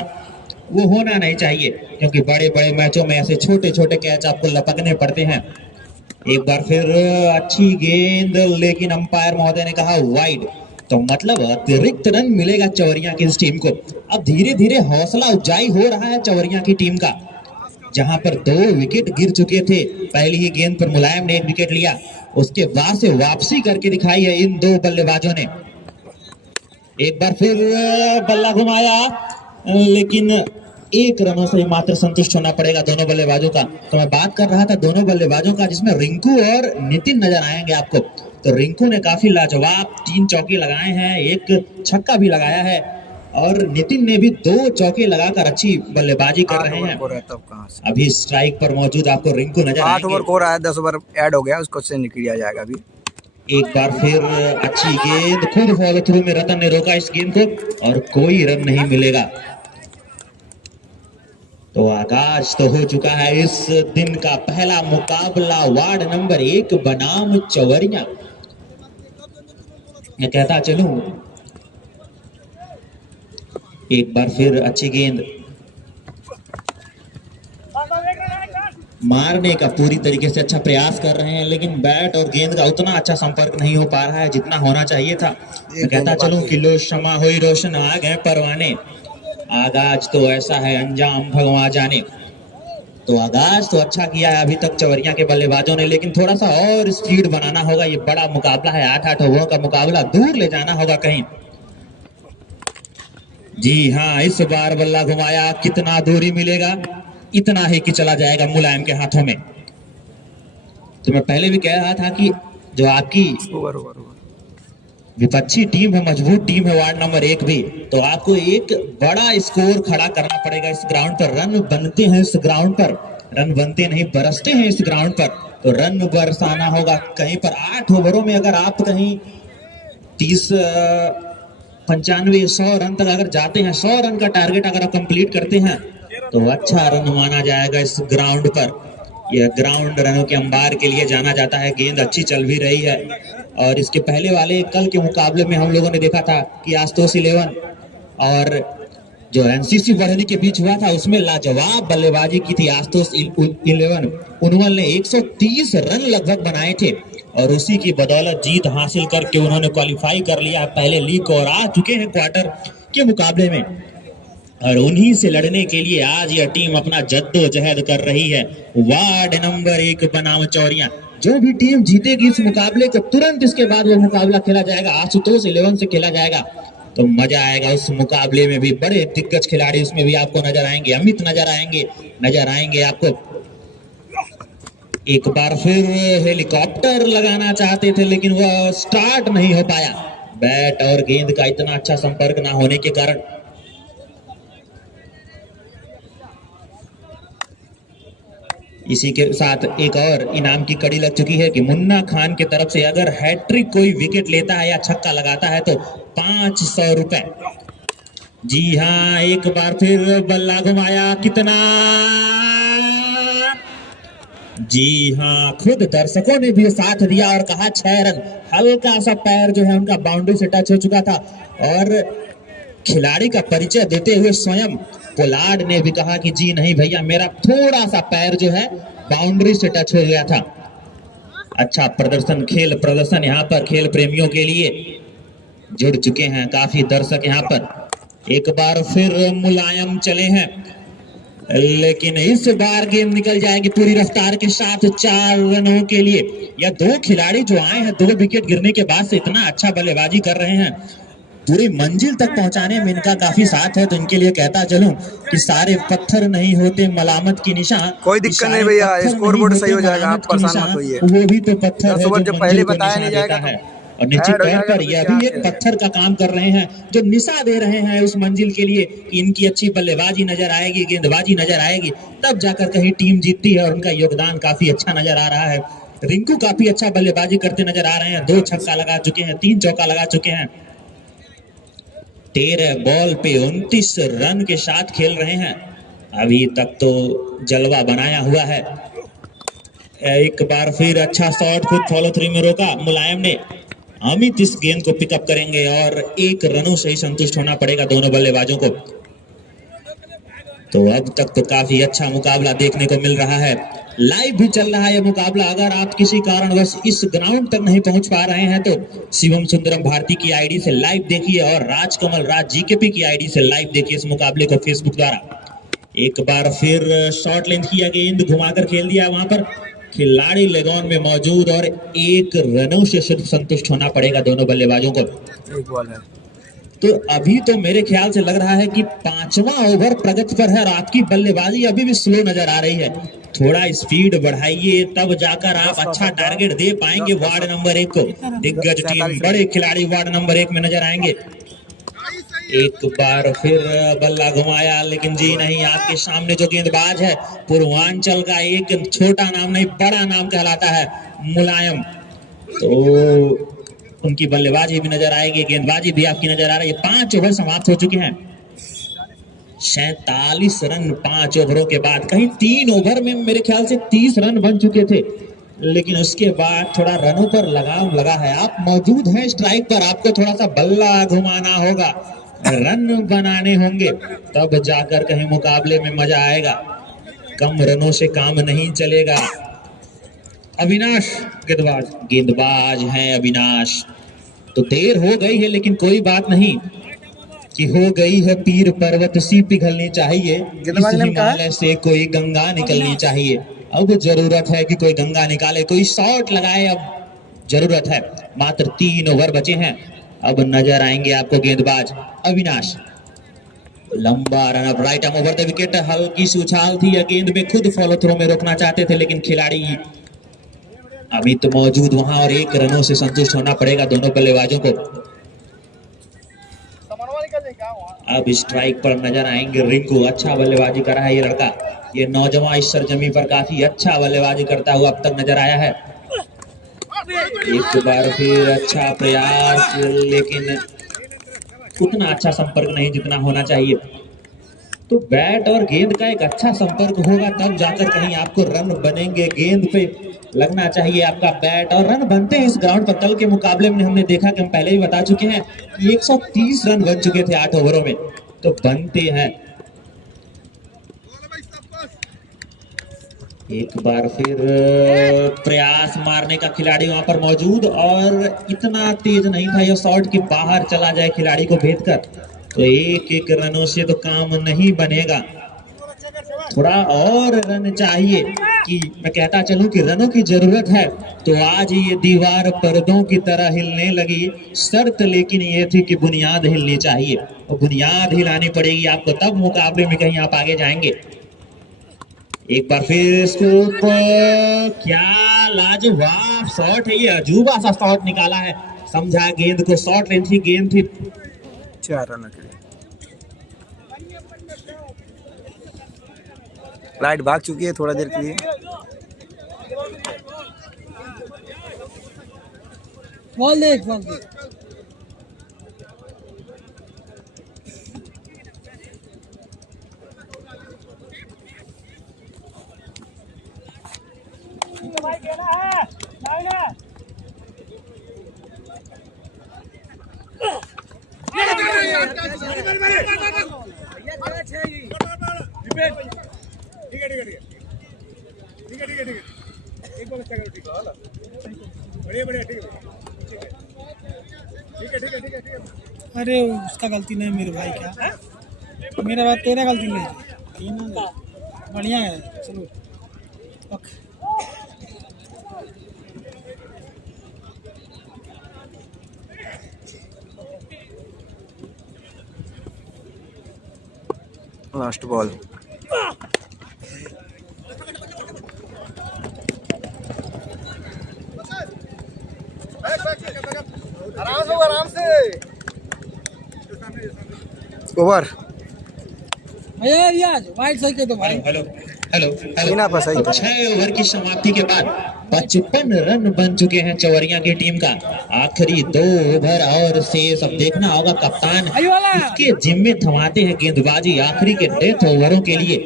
वो होना नहीं चाहिए, क्योंकि बड़े बड़े मैचों में ऐसे छोटे छोटे कैच आपको लपकने पड़ते हैं। एक बार फिर अच्छी गेंद, लेकिन अंपायर महोदय ने कहा वाइड, तो मतलब अतिरिक्त रन मिलेगा चवरिया की इस टीम को। अब धीरे धीरे हौसला अफजाई हो रहा है चवरिया की टीम का, जहां पर 2 विकेट गिर चुके थे। पहली ही गेंद पर मुलायम ने 1 विकेट लिया, उसके बाद से वापसी करके दिखाई है इन 2 बल्लेबाजों ने। एक बार फिर बल्ला घुमाया, लेकिन 1 रनों से मात्र संतुष्ट होना पड़ेगा दोनों बल्लेबाजों का। तो मैं बात कर रहा था दोनों बल्लेबाजों का, जिसमें रिंकू और नितिन नजर आएंगे आपको। तो रिंकू ने काफी लाजवाब 3 चौके लगाए हैं, 1 छक्का भी लगाया है, और नितिन ने भी 2 चौके लगाकर अच्छी बल्लेबाजी कर रहे हैं। अभी स्ट्राइक पर मौजूद आपको रिंकू नजर आएंगे। 8 ओवर को रहा है, 10 ओवर ऐड हो गया, उसको से निकल दिया जाएगा अभी। एक बार फिर अच्छी गेंद, खुद फॉलो थ्रू में रतन ने रोका इस गेंद को, और कोई रन नहीं मिलेगा। तो आगाज तो हो चुका है इस दिन का पहला मुकाबला वार्ड नंबर 1 बनाम चवरिया। मैं कहता चलूं, एक बार फिर अच्छी गेंद, मारने का पूरी तरीके से अच्छा प्रयास कर रहे हैं, लेकिन बैट और गेंद का उतना अच्छा संपर्क नहीं हो पा रहा है जितना होना चाहिए था। मैं कहता चलूं कि लो क्षमा हुई रोशन, आ गए परवाने। आगाज तो ऐसा है, अंजाम भगवान जाने। तो आगाज तो अच्छा किया है अभी तक चवरिया के बल्लेबाजों ने, लेकिन थोड़ा सा और स्पीड बनाना होगा। ये बड़ा मुकाबला है, 8-8 ओवरों का मुकाबला, दूर ले जाना होगा कहीं। जी हाँ, इस बार बल्ला घुमाया, कितना दूरी मिलेगा? इतना ही कि चला जाएगा मुलायम के हाथों में। तो मैं पहले भी कह रहा था कि जो आपकी विपक्षी टीम है, मजबूत टीम है वार्ड नंबर 1 भी, तो आपको एक बड़ा स्कोर खड़ा करना पड़ेगा इस ग्राउंड पर। रन बनते हैं इस ग्राउंड पर, रन बनते नहीं बरसते हैं इस ग्राउंड पर, तो रन बरसाना होगा कहीं पर। 8 ओवरों में अगर आप कहीं 30 95 100 रन तक अगर जाते हैं, 100 रन का टारगेट अगर आप कंप्लीट करते हैं तो अच्छा रन माना जाएगा इस ग्राउंड पर। यह ग्राउंड रनों के अंबार के लिए जाना जाता है। गेंद अच्छी चल भी रही है, और इसके पहले वाले कल के मुकाबले में हम लोगों ने देखा था कि आशुतोष 11 और जो एनसीसी बढ़नी के बीच हुआ था उसमें लाजवाब बल्लेबाजी की थी आशुतोष 11। उन्होंने 130 रन लगभग बनाए थे और उसी की बदौलत जीत हासिल करके उन्होंने क्वालिफाई कर लिया पहले लीग और आ चुके हैं क्वार्टर के मुकाबले में। और उन्हीं से लड़ने के लिए आज यह टीम अपना जद्दोजहद कर रही है। वार्ड नंबर 1 बनाम चौरियां, जो भी टीम जीतेगी इस मुकाबले को तुरंत इसके बाद वो मुकाबला खेला जाएगा, आशुतोष 11 से खेला जाएगा, तो मजा आएगा उस मुकाबले में भी। बड़े दिग्गज खिलाड़ी उसमें भी आपको नजर आएंगे, अमित नजर आएंगे आपको। एक बार फिर हेलीकॉप्टर लगाना चाहते थे लेकिन वह स्टार्ट नहीं हो पाया, बैट और गेंद का इतना अच्छा संपर्क ना होने के कारण। इसी के साथ एक और इनाम की कड़ी लग चुकी है कि मुन्ना खान की तरफ से अगर हैट्रिक कोई विकेट लेता है या छक्का लगाता है तो 500 रुपए। जी हाँ, एक बार फिर बल्ला घुमाया, कितना, जी हाँ, खुद दर्शकों ने भी साथ दिया और कहा 6 रन। हल्का सा पैर जो है उनका बाउंड्री से टच हो चुका था, और खिलाड़ी का परिचय देते हुए स्वयं पोलार्ड ने भी कहा कि जी नहीं भैया, मेरा थोड़ा सा पैर जो है बाउंड्री से टच हो गया था। अच्छा प्रदर्शन, खेल प्रदर्शन यहाँ पर खेल प्रेमियों के लिए जुड़ चुके हैं काफी दर्शक यहाँ पर। एक बार फिर मुलायम चले हैं, लेकिन इस बार गेंद निकल जाएगी पूरी रफ्तार के साथ 4 रनों के लिए। यह 2 खिलाड़ी जो आए हैं 2 विकेट गिरने के बाद से इतना अच्छा बल्लेबाजी कर रहे हैं, पूरी मंजिल तक पहुंचाने में इनका काफी साथ है। तो इनके लिए कहता चलूं कि सारे पत्थर नहीं होते मलामत की निशान। कोई दिक्कत नहीं भैया, स्कोर बोर्ड सही हो जाएगा, आप परेशान मत होइए। वो भी तो पत्थर है जो पहले बताया नहीं जाएगा है, और निश्चित तौर पर यह भी एक पत्थर का काम कर रहे हैं जो निशा दे रहे हैं उस मंजिल के लिए कि इनकी अच्छी बल्लेबाजी नजर आएगी, गेंदबाजी नजर आएगी, तब जाकर कहीं टीम जीतती है। और उनका योगदान काफी अच्छा नजर आ रहा है। रिंकू काफी अच्छा बल्लेबाजी करते नजर आ रहे हैं, 2 छक्का लगा चुके हैं, 3 चौका लगा चुके हैं। 13 बॉल पे 29 रन के साथ खेल रहे हैं। अभी तक तो जलवा बनाया हुआ है। एक बार फिर अच्छा शॉट, खुद फॉलो थ्री में रोका मुलायम ने। अमित इस गेंद को पिकअप करेंगे और 1 रनों से ही संतुष्ट होना पड़ेगा दोनों बल्लेबाजों को। तो अब तक तो काफी अच्छा मुकाबला देखने को मिल रहा है। लाइव भी चल रहा है यह मुकाबला। अगर आप किसी कारणवश इस ग्राउंड तक नहीं पहुंच पा रहे हैं तो शिवम सुंदरम भारती की आईडी से लाइव देखिए और राजकमल राज जीकेपी की आईडी से लाइव देखिए इस मुकाबले को फेसबुक द्वारा। एक बार फिर शॉर्ट लेंथ किया, गेंद घुमाकर खेल दिया, वहां पर खिलाड़ी लेगॉन में मौजूद और 1 रनों से सिर्फ संतुष्ट होना पड़ेगा दोनों बल्लेबाजों को। एक बॉल है तो अभी तो मेरे ख्याल से लग रहा है कि 5वां ओवर प्रगति पर है और आपकी बल्लेबाजी अभी भी स्लो नजर आ रही है। थोड़ा स्पीड बढ़ाइए, तब जाकर आप अच्छा टारगेट दे पाएंगे वार्ड नंबर 1 को। दिग्गज टीम, बड़े खिलाड़ी वार्ड नंबर 1 में नजर आएंगे। एक बार फिर बल्ला घुमाया, लेकिन जी नहीं, आपके सामने जो गेंदबाज है पूर्वांचल का एक छोटा नाम नहीं बड़ा नाम कहलाता है, मुलायम। तो उनकी बल्लेबाजी भी नजर आएगी, गेंदबाजी भी आपकी नजर आ रही है। 5 ओवर समाप्त हो चुके हैं, 47 रन 5 ओवरों के बाद। कहीं 3 ओवर में मेरे ख्याल से 30 रन बन चुके थे, लेकिन उसके बाद थोड़ा रनों पर लगाम लगा है। आप मौजूद हैं स्ट्राइक पर, आपको थोड़ा सा बल्ला घुमाना होगा, रन बनाने होंगे, तब जाकर कहीं मुकाबले में मजा आएगा। कम रनों से काम नहीं चलेगा। अविनाश गेंदबाज हैं अविनाश। तो देर हो गई है, लेकिन कोई बात नहीं कि हो गई है पीर पर्वत सी पिघलनी चाहिए, इस हिमालय से कोई गंगा निकलनी चाहिए। अब जरूरत है कि कोई गंगा निकाले, कोई शॉट लगाए, अब जरूरत है। मात्र 3 ओवर बचे हैं, अब नजर आएंगे आपको गेंदबाज अविनाश। लंबा run up, right arm over the wicket. हल्की सी उछाल थी, गेंद में खुद फॉलो थ्रो में रोकना चाहते थे, लेकिन खिलाड़ी अमित मौजूद वहां और 1 रनों से संतुष्ट होना पड़ेगा दोनों बल्लेबाजों को। अब स्ट्राइक पर नजर आएंगे रिंकू। अच्छा बल्लेबाजी कर रहा है ये लड़का, ये नौजवान इस सरजमी पर काफी अच्छा बल्लेबाजी करता हुआ अब तक नजर आया है। एक बार फिर अच्छा प्रयास, लेकिन उतना अच्छा संपर्क नहीं जितना होना चाहिए। तो बैट और गेंद का एक अच्छा संपर्क होगा तब जाकर कहीं आपको रन बनेंगे। गेंद पे लगना चाहिए आपका बैट, और रन बनते हैं इस ग्राउंड पर। कल के मुकाबले में हमने देखा कि हम पहले ही बता चुके हैं कि 130 रन बन चुके थे 8 ओवरों में, तो बनते हैं। एक बार फिर प्रयास मारने का खिलाड़ी वहां पर मौजूद, और इतना तेज नहीं था ये शॉट कि बाहर चला जाए खिलाड़ी को भेद कर। तो एक रनों से तो काम नहीं बनेगा, थोड़ा और रन चाहिए। कि मैं कहता चलूं कि रनों की जरूरत है। तो आज ये दीवार पर्दों की तरह हिलने लगी, शर्त लेकिन ये थी कि बुनियाद हिलनी चाहिए, और बुनियाद हिलानी पड़ेगी आपको, तब मुकाबले में कहीं आप आगे जाएंगे। एक बार फिर स्कूप, क्या लाजवाब शॉट है ये, अजूबा सा शॉट निकाला है। समझा गेंद को, शॉर्ट रेंज की गेंद थी। 4 रन के लिए लाइट भाग चुकी है थोड़ा देर के लिए। बॉल देख, बॉल देख। अरे उसका गलती नहीं मेरे भाई, क्या मेरा बात, तेरा गलती नहीं, बढ़िया है। चलो ओके। Last ball. आराम से ओवर। भैया रियाज वाइट सही के तो भाई। हेलो हेलो बिना फंसाई था। 6 ओवर की समाप्ति के बाद 55 रन बन चुके हैं चवरिया की टीम का। आखिरी 2 ओवर और शेष। अब देखना होगा कप्तान इसके जिम्मे थमाते हैं गेंदबाजी आखिरी के डेथ ओवरों के लिए।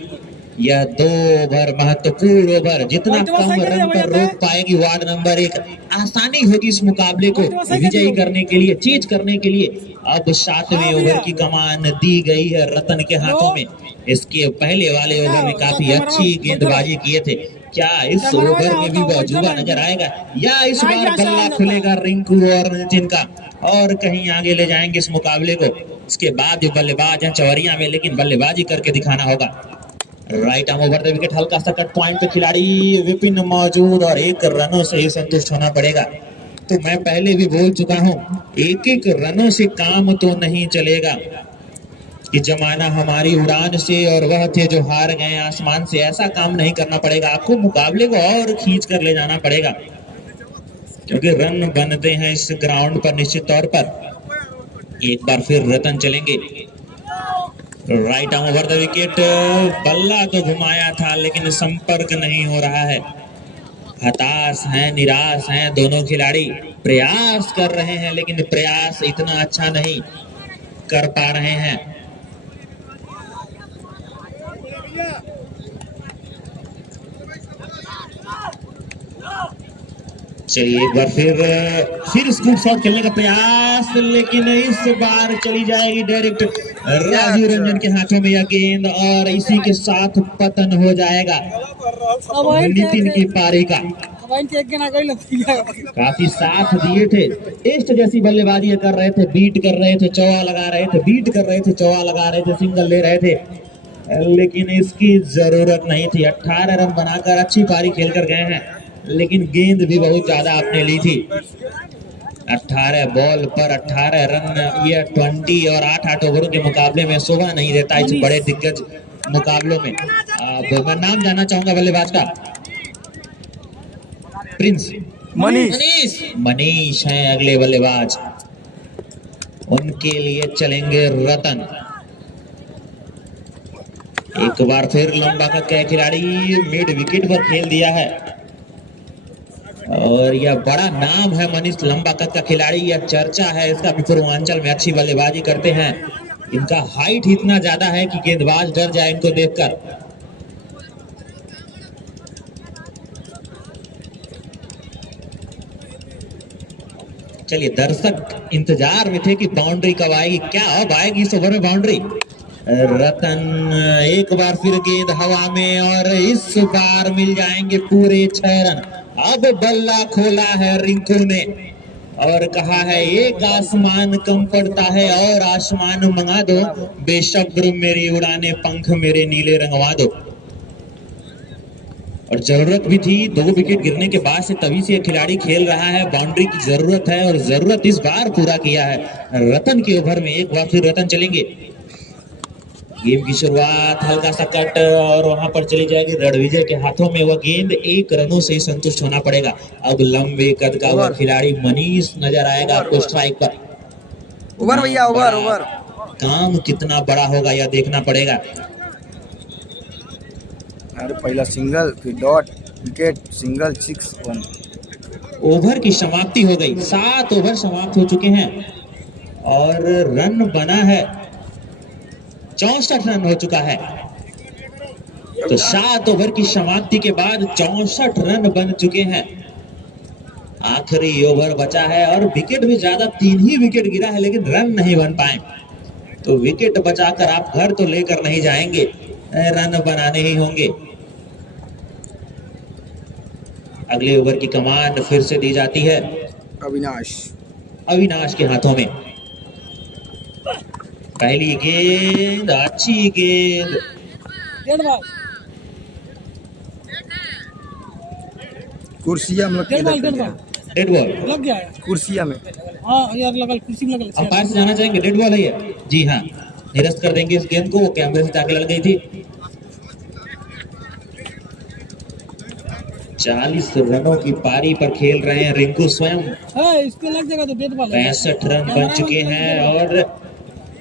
यह 2 ओवर महत्वपूर्ण ओवर, जितना कम रन पर रोक पाएगी वार्ड नंबर 1, आसानी होगी इस मुकाबले को विजयी करने के लिए, चेज करने के लिए। अब 7वें ओवर की कमान दी गई है रतन के हाथों में। इसके पहले वाले ओवर में काफी अच्छी गेंदबाजी किए थे। क्या इस ओवर में भी वो अजूबा नजर आएगा, या इस बार बल्ला खुलेगा रिंकू और नितिन का और कहीं आगे ले जाएंगे इस मुकाबले को? इसके बाद जो बल्लेबाज हैं चवरिया में, लेकिन बल्लेबाजी करके दिखाना होगा। Right arm over the wicket, हल्का सा कट पॉइंट पे खिलाड़ी विपिन मौजूद, और 1 रनों से ही संतुष्ट होना पड़ेगा। तो मैं पहले भी बोल चुका हूं, 1 रनों से काम तो नहीं चलेगा कि जमाना हमारी उड़ान से और वह थे जो हार गए आसमान से। ऐसा काम नहीं करना पड़ेगा, आपको मुकाबले को और खींच कर ले जाना पड़ेगा, क्योंकि रन बनते हैं इस ग्राउंड पर निश्चित तौर पर। एक बार फिर रतन चलेंगे। Right arm over the wicket, बल्ला तो घुमाया था लेकिन संपर्क नहीं हो रहा है। हताश हैं, निराश हैं दोनों खिलाड़ी। प्रयास कर रहे हैं लेकिन प्रयास इतना अच्छा नहीं कर पा रहे हैं। चलिए एक बार फिर स्कूप शॉट खेलने का प्रयास, लेकिन इस बार चली जाएगी डायरेक्ट राजीव रंजन के हाथों में यह गेंद, और इसी के साथ पतन हो जाएगा नितिन की पारी का। काफी साथ दिए थे, टेस्ट जैसी बल्लेबाजी कर रहे थे, बीट कर रहे थे, चौका लगा रहे थे, बीट कर रहे थे, चौका लगा रहे थे, सिंगल ले रहे थे, लेकिन इसकी जरूरत नहीं थी। 18 रन बनाकर अच्छी पारी खेलकर गए हैं, लेकिन गेंद भी बहुत ज्यादा आपने ली थी। 18 बॉल पर 18 रन, ये 20 और 8 ओवरों के मुकाबले में शोभा नहीं देता इस बड़े दिग्गज मुकाबलों में। अब मैं नाम जानना चाहूंगा बल्लेबाज का। प्रिंस, मनीष हैं अगले बल्लेबाज। उनके लिए चलेंगे रतन। एक बार फिर लंबा कद का खिलाड़ी मिड विकेट पर खेल दिया है और यह बड़ा नाम है मनीष लंबा कद का खिलाड़ी। यह चर्चा है इसका भी, पूर्वांचल में अच्छी बल्लेबाजी करते हैं। इनका हाइट इतना ज्यादा है कि गेंदबाज डर जाए इनको देखकर। चलिए, दर्शक इंतजार में थे कि बाउंड्री कब आएगी, क्या अब आएगी इस ओवर में बाउंड्री। रतन एक बार फिर गेंद हवा में और इस बार मिल जाएंगे पूरे 6 रन। अब बल्ला खोला है रिंकू ने और कहा है एक आसमान कम पड़ता है और आसमान मंगा दो, बेशक मेरी उड़ाने पंख मेरे नीले रंगवा दो। और जरूरत भी थी, 2 विकेट गिरने के बाद से तभी से खिलाड़ी खेल रहा है। बाउंड्री की जरूरत है और जरूरत इस बार पूरा किया है रतन के ओवर में। एक बार फिर रतन चलेंगे। गेम की शुरुआत हल्का सा कट और वहां पर चली जाएगी रणविजय के हाथों में। वह गेंद 1 रनों से संतुष्ट होना पड़ेगा। अब लंबे कद का वह खिलाड़ी मनीष नजर आएगा आपको स्ट्राइक पर। ओवर भैया, ओवर। काम कितना बड़ा होगा यह देखना पड़ेगा। अरे पहला सिंगल, फिर डॉट, विकेट, सिंगल, 6 1। ओवर की समाप्ति हो गई। 7 ओवर समाप्त हो चुके हैं और रन बना है 64 रन हो चुका है। तो 7 ओवर की समाप्ति के बाद 64 रन बन चुके हैं। आखिरी ओवर बचा है और विकेट भी ज्यादा, 3 ही विकेट गिरा है लेकिन रन नहीं बन पाए। तो विकेट बचाकर आप घर तो लेकर नहीं जाएंगे, रन बनाने ही होंगे। अगले ओवर की कमान फिर से दी जाती है अविनाश के हाथों में। पहली गेंद, अच्छी गेंद, कुर्सिया में डेड बॉल लग गया है कुर्सिया में। हाँ यार, लगल कुर्सी में लगल। अंपायर से जाना चाहेंगे डेड बॉल है ये? जी हाँ, निरस्त कर देंगे इस गेंद को। वो कैमरे से जाके लग गई थी। 40 रनों की पारी पर खेल रहे हैं रिंकू स्वयं। इस पे लग जाएगा तो डेड बॉल। 65 रन बन चुके हैं और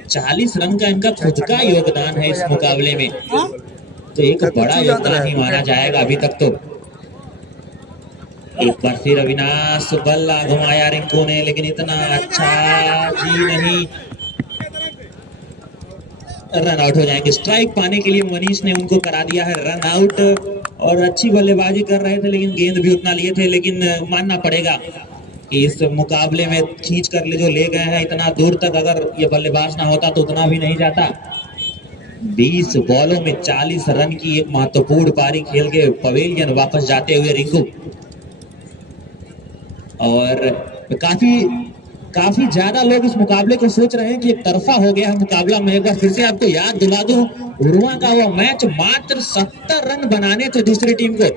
40 रन का इनका खुद का योगदान है इस मुकाबले में। तो एक बड़ा योगदान ही माना जाएगा अभी तक। तो एक बार फिर अविनाश, बल्ला घुमाया रिंकू ने लेकिन इतना अच्छा जी नहीं, रन आउट हो जाएंगे। स्ट्राइक पाने के लिए मनीष ने उनको करा दिया है रन आउट। और अच्छी बल्लेबाजी कर रहे थे लेकिन गेंद भी उतना लिए थे, लेकिन मानना पड़ेगा कि इस मुकाबले में खींच कर ले जो ले गए हैं इतना दूर तक, अगर ये बल्लेबाज ना होता तो उतना भी नहीं जाता। 20 बॉलों में 40 रन की एक महत्वपूर्ण पारी खेल के पवेलियन वापस जाते हुए रिंकू। और काफी ज्यादा लोग इस मुकाबले को सोच रहे हैं कि एक तरफा हो गया है मुकाबला। मैं एक बार फिर से आपको याद दिला दूं, उरुआ का वो मैच मात्र 70 रन बनाने थे दूसरी टीम को,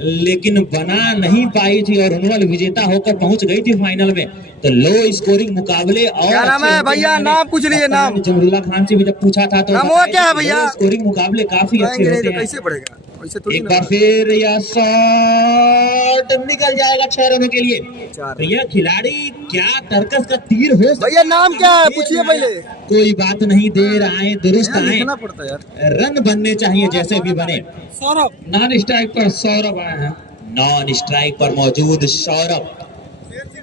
लेकिन बना नहीं पाई थी और उन्होंने विजेता होकर पहुंच गई थी फाइनल में। तो लो स्कोरिंग मुकाबले। और क्या नाम है भैया? नाम पूछ लीजिए। नाम जमरुल्ला खान से भी जब पूछा था तो नाम वो क्या है भैया? स्कोरिंग मुकाबले काफी अच्छे होते हैं। कैसे पड़ेगा? एक बार फिर यह शॉट निकल जाएगा 6 रनों के लिए। तो यह खिलाड़ी क्या तर्कस का तीर हो भैया, नाम क्या है पूछिए पहले। कोई बात नहीं, देर आए दुरुस्त आए, पड़ता यार। रन बनने चाहिए जैसे भी बने। सौरभ नॉन स्ट्राइक पर सौरभ आए हैं। नॉन स्ट्राइक पर मौजूद सौरभ,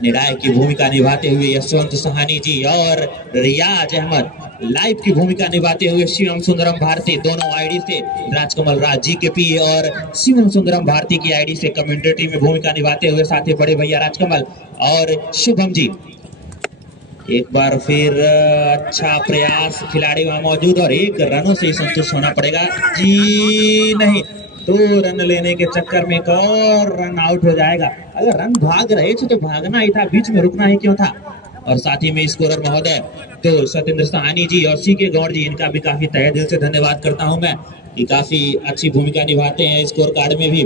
निर्णायक की भूमिका निभाते हुए यशवंत सहानी जी और रियाज अहमद, लाइव की भूमिका निभाते हुए शिवम सुंदरम भारती, दोनों आईडी से राजकमल राज जी के पी और शिवम सुंदरम भारती की आईडी से कमेंटेटरी में भूमिका निभाते हुए साथ ही बड़े भैया राजकमल और शुभम जी। एक बार फिर अच्छा प्रयास, खिलाड़ी वहां मौजूद और 1 रनों से संतुष्ट होना पड़ेगा। जी नहीं, 2 रन लेने के चक्कर में एक और रन आउट हो जाएगा। अगर रन भाग रहे थे तो भागना ही था, बीच में रुकना ही क्यों था। और साथ ही में स्कोरर महोदय तो सत्येंद्र सहानी जी और सी के गौड़ जी, इनका भी काफी तहे दिल से धन्यवाद करता हूं मैं कि काफी अच्छी भूमिका निभाते हैं स्कोर कार्ड में भी।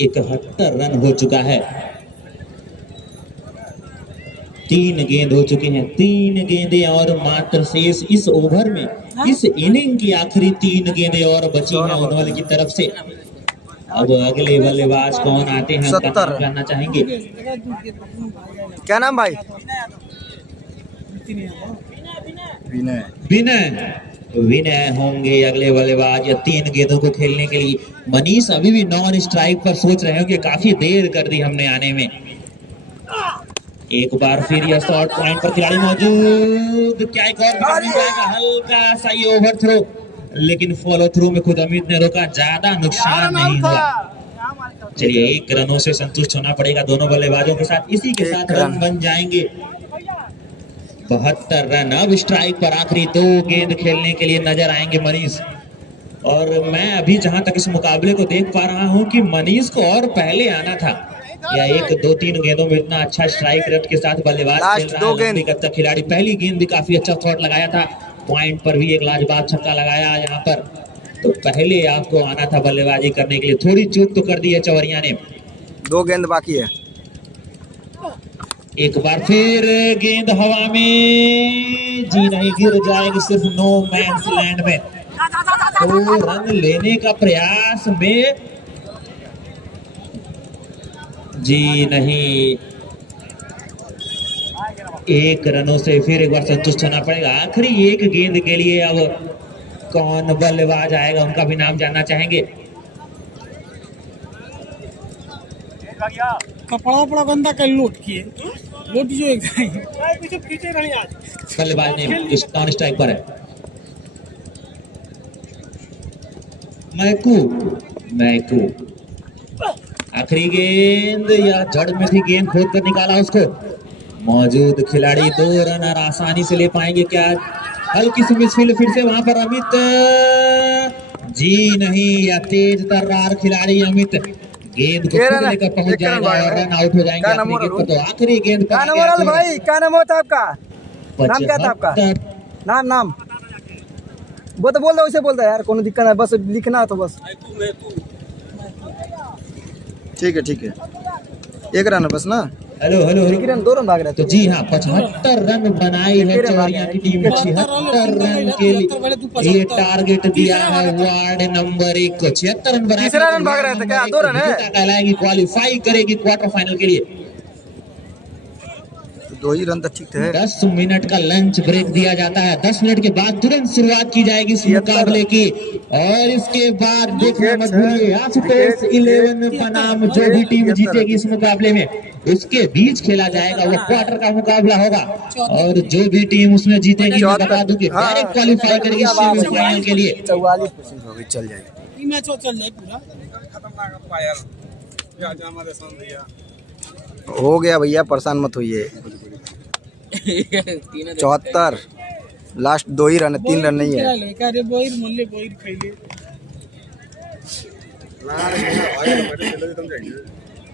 इकहत्तर रन हो चुका है। 3 गेंद हो चुके हैं, 3 गेंदें और मात्र शेष इस ओवर में, इस इनिंग की आखिरी 3 गेंदें और बची हैं उन्होंने की तरफ से। अब अगले बल्लेबाज कौन आते हैं 70 जानना चाहेंगे। क्या नाम भाई? व्यक्ति नहीं आता। विनय विनय विनय होंगे अगले बल्लेबाज या 3 गेंदों को खेलने के लिए। मनीष अभी भी नॉन स्ट्राइक पर सोच रहे हो कि काफी देर कर दी हमने आने में। एक बार फिर यह शॉर्ट पॉइंट पर खिलाड़ी मौजूद, क्या एक और मिल जाएगा? हल्का सा ये ओवर थ्रो, लेकिन फॉलो थ्रू में खुद अमित ने रोका, ज्यादा नुकसान नहीं हुआ। चलिए 1 रनों से संतुष्ट होना पड़ेगा दोनों बल्लेबाजों के साथ। इसी के साथ रन बन जाएंगे 72 रन। अब स्ट्राइक पर आखिरी 2 गेंद खेलने के लिए नजर आएंगे मनीष। और मैं अभी जहां तक इस मुकाबले को देख पा रहा हूं कि मनीष को और पहले आना था, या 1, 2, 3 गेंदों में इतना अच्छा स्ट्राइक रेट के साथ बल्लेबाज खेल रहा है लंबी कद तक खिलाड़ी। पहली गेंद भी काफी अच्छा शॉट लगाया था, पॉइंट पर भी एक लाजवाब छक्का लगाया यहाँ पर। तो पहले आपको आना था बल्लेबाजी करने के लिए, थोड़ी चूक तो कर दी है चवरिया ने। 2 गेंद बाकी है। एक बार फिर गेंद हवा में, जी नहीं, गिर जाएगी सिर्फ नो मैंस लैंड में। तो रन लेने का प्रयास में, जी नहीं, 1 रनों से फिर एक बार संतुष्ट होना पड़ेगा। आखिरी 1 गेंद के लिए अब कौन बल्लेबाज आएगा, उनका भी नाम जानना चाहेंगे। कपड़ा पड़ा बंदा कल लोट किए, लोट जो एक पीछे पीछे रही आज। बल्लेबाज ने नॉन स्ट्राइक पर है मैकू। आखिरी गेंद, या जड़ में थी गेंद, खोद कर निकाला उसको। मौजूद खिलाड़ी 2 रन और आसानी से ले पाएंगे क्या? हल्की सी मिसफील्ड फिर से वहां पर अमित, जी नहीं, या तेज तर्रार खिलाड़ी अमित गेंद को खुद लेकर पहुंच जाएगा और रन आउट हो जाएंगे अपनी गेंद पर। तो आखिरी गेंद क्या नाम है भाई? क्या नाम होता है आपका? नाम क्या था आपका? नाम वो तो बोल दो, वैसे बोलता है यार, कोनो दिक्कत है, बस लिखना है तो बस। ठीक है 1 रन है बस ना। हेलो 2 रन भाग रहे तो जी हाँ, 75 रन बनाई है चौरिया की टीम ने। 76 रन के लिए ये टारगेट दिया है वार्ड नंबर 1 को। 76 रन बनाए, तीसरा रन भाग रहा था क्या? 2 रन है, कहलाएगी, क्वालिफाई करेगी क्वार्टर फाइनल के लिए। 2 ही रन तो ठीक थे। 10 मिनट का लंच ब्रेक दिया जाता है, 10 मिनट के बाद तुरंत शुरुआत की जाएगी इस मुकाबले की। और इसके बाद देखना मत भूलिए, आशुतोष 11 बनाम जो भी टीम जीतेगी इस मुकाबले में, उसके बीच खेला जाएगा, वो क्वार्टर का मुकाबला होगा। और जो भी टीम उसमें जीतेगी, मैं बता दूं कि डायरेक्ट क्वालिफाई करेगी सेमीफाइनल के लिए। 44% हो गई, चल जाएगी। मैच चल जाए पूरा। हो गया भैया, परेशान मत होइए। 74 लास्ट 2 ही रन, 3 रन नहीं है।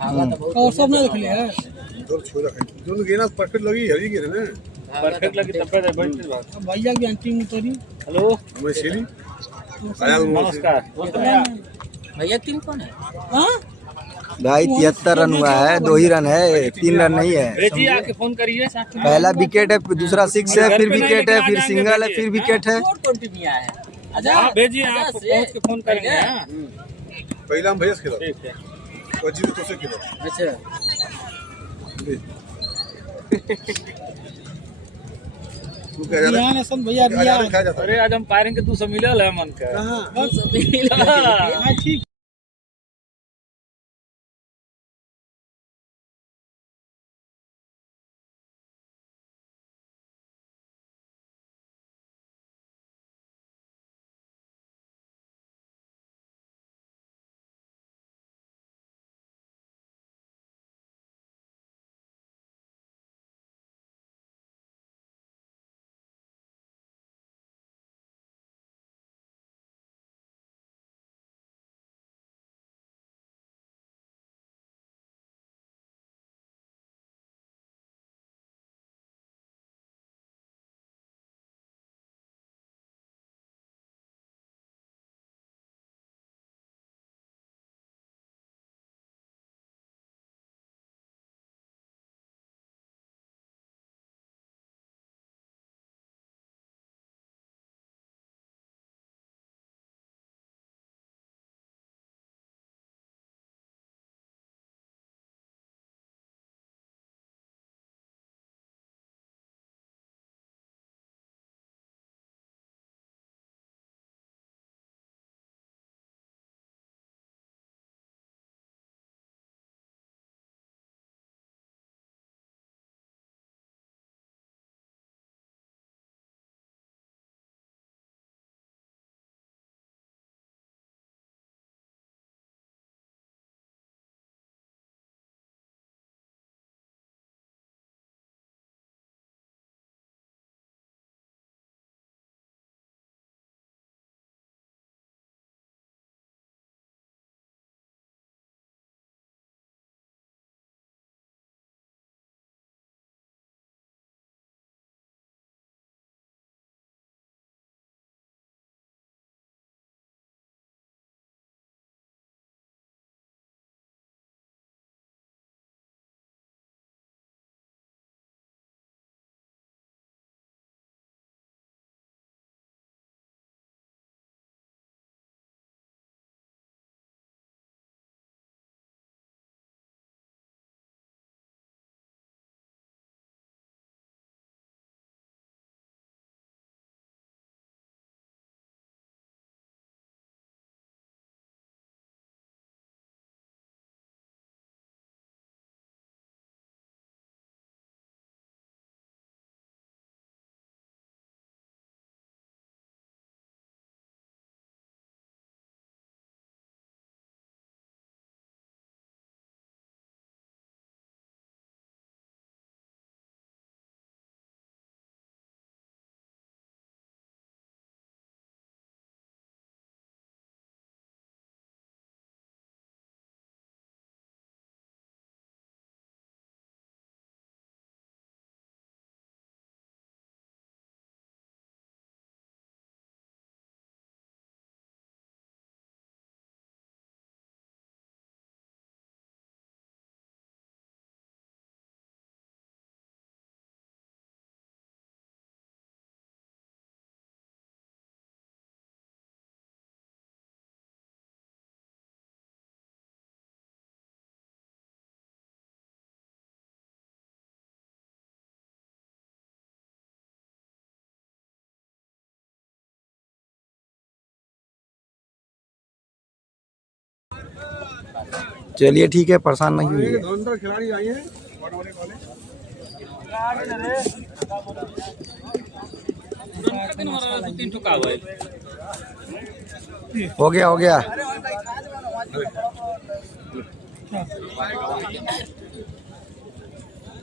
और सब ना देख लिया दोनों गेंद परफेक्ट लगी, हरी गेंद है ना, परफेक्ट लगी तब पे बैठ। भैया की अंतिम उतरी। हेलो मैं शेली, नमस्कार भैया टीम कौन है? हां भाई 73 रन हुआ है, 2 ही रन है, 3 रन नहीं है। भेजिए, आके फोन करिए। पहला विकेट है, दूसरा 6 है, फिर विकेट है, फिर सिंगल है, फिर विकेट है। हाँ भेजिए, आप पहुंच के फोन करेंगे। पहला हम भैया से खेलो, ठीक है, और जी तो से खेलो। अच्छा तू कह रहा रियान भैया रियान। अरे आज हम पायरेंगे के 200 मिलल है मन का। हां ठीक। चलिए ठीक है, परेशान नहीं हुई है। धुरंधर खिलाड़ी आई है हो गया हो गया।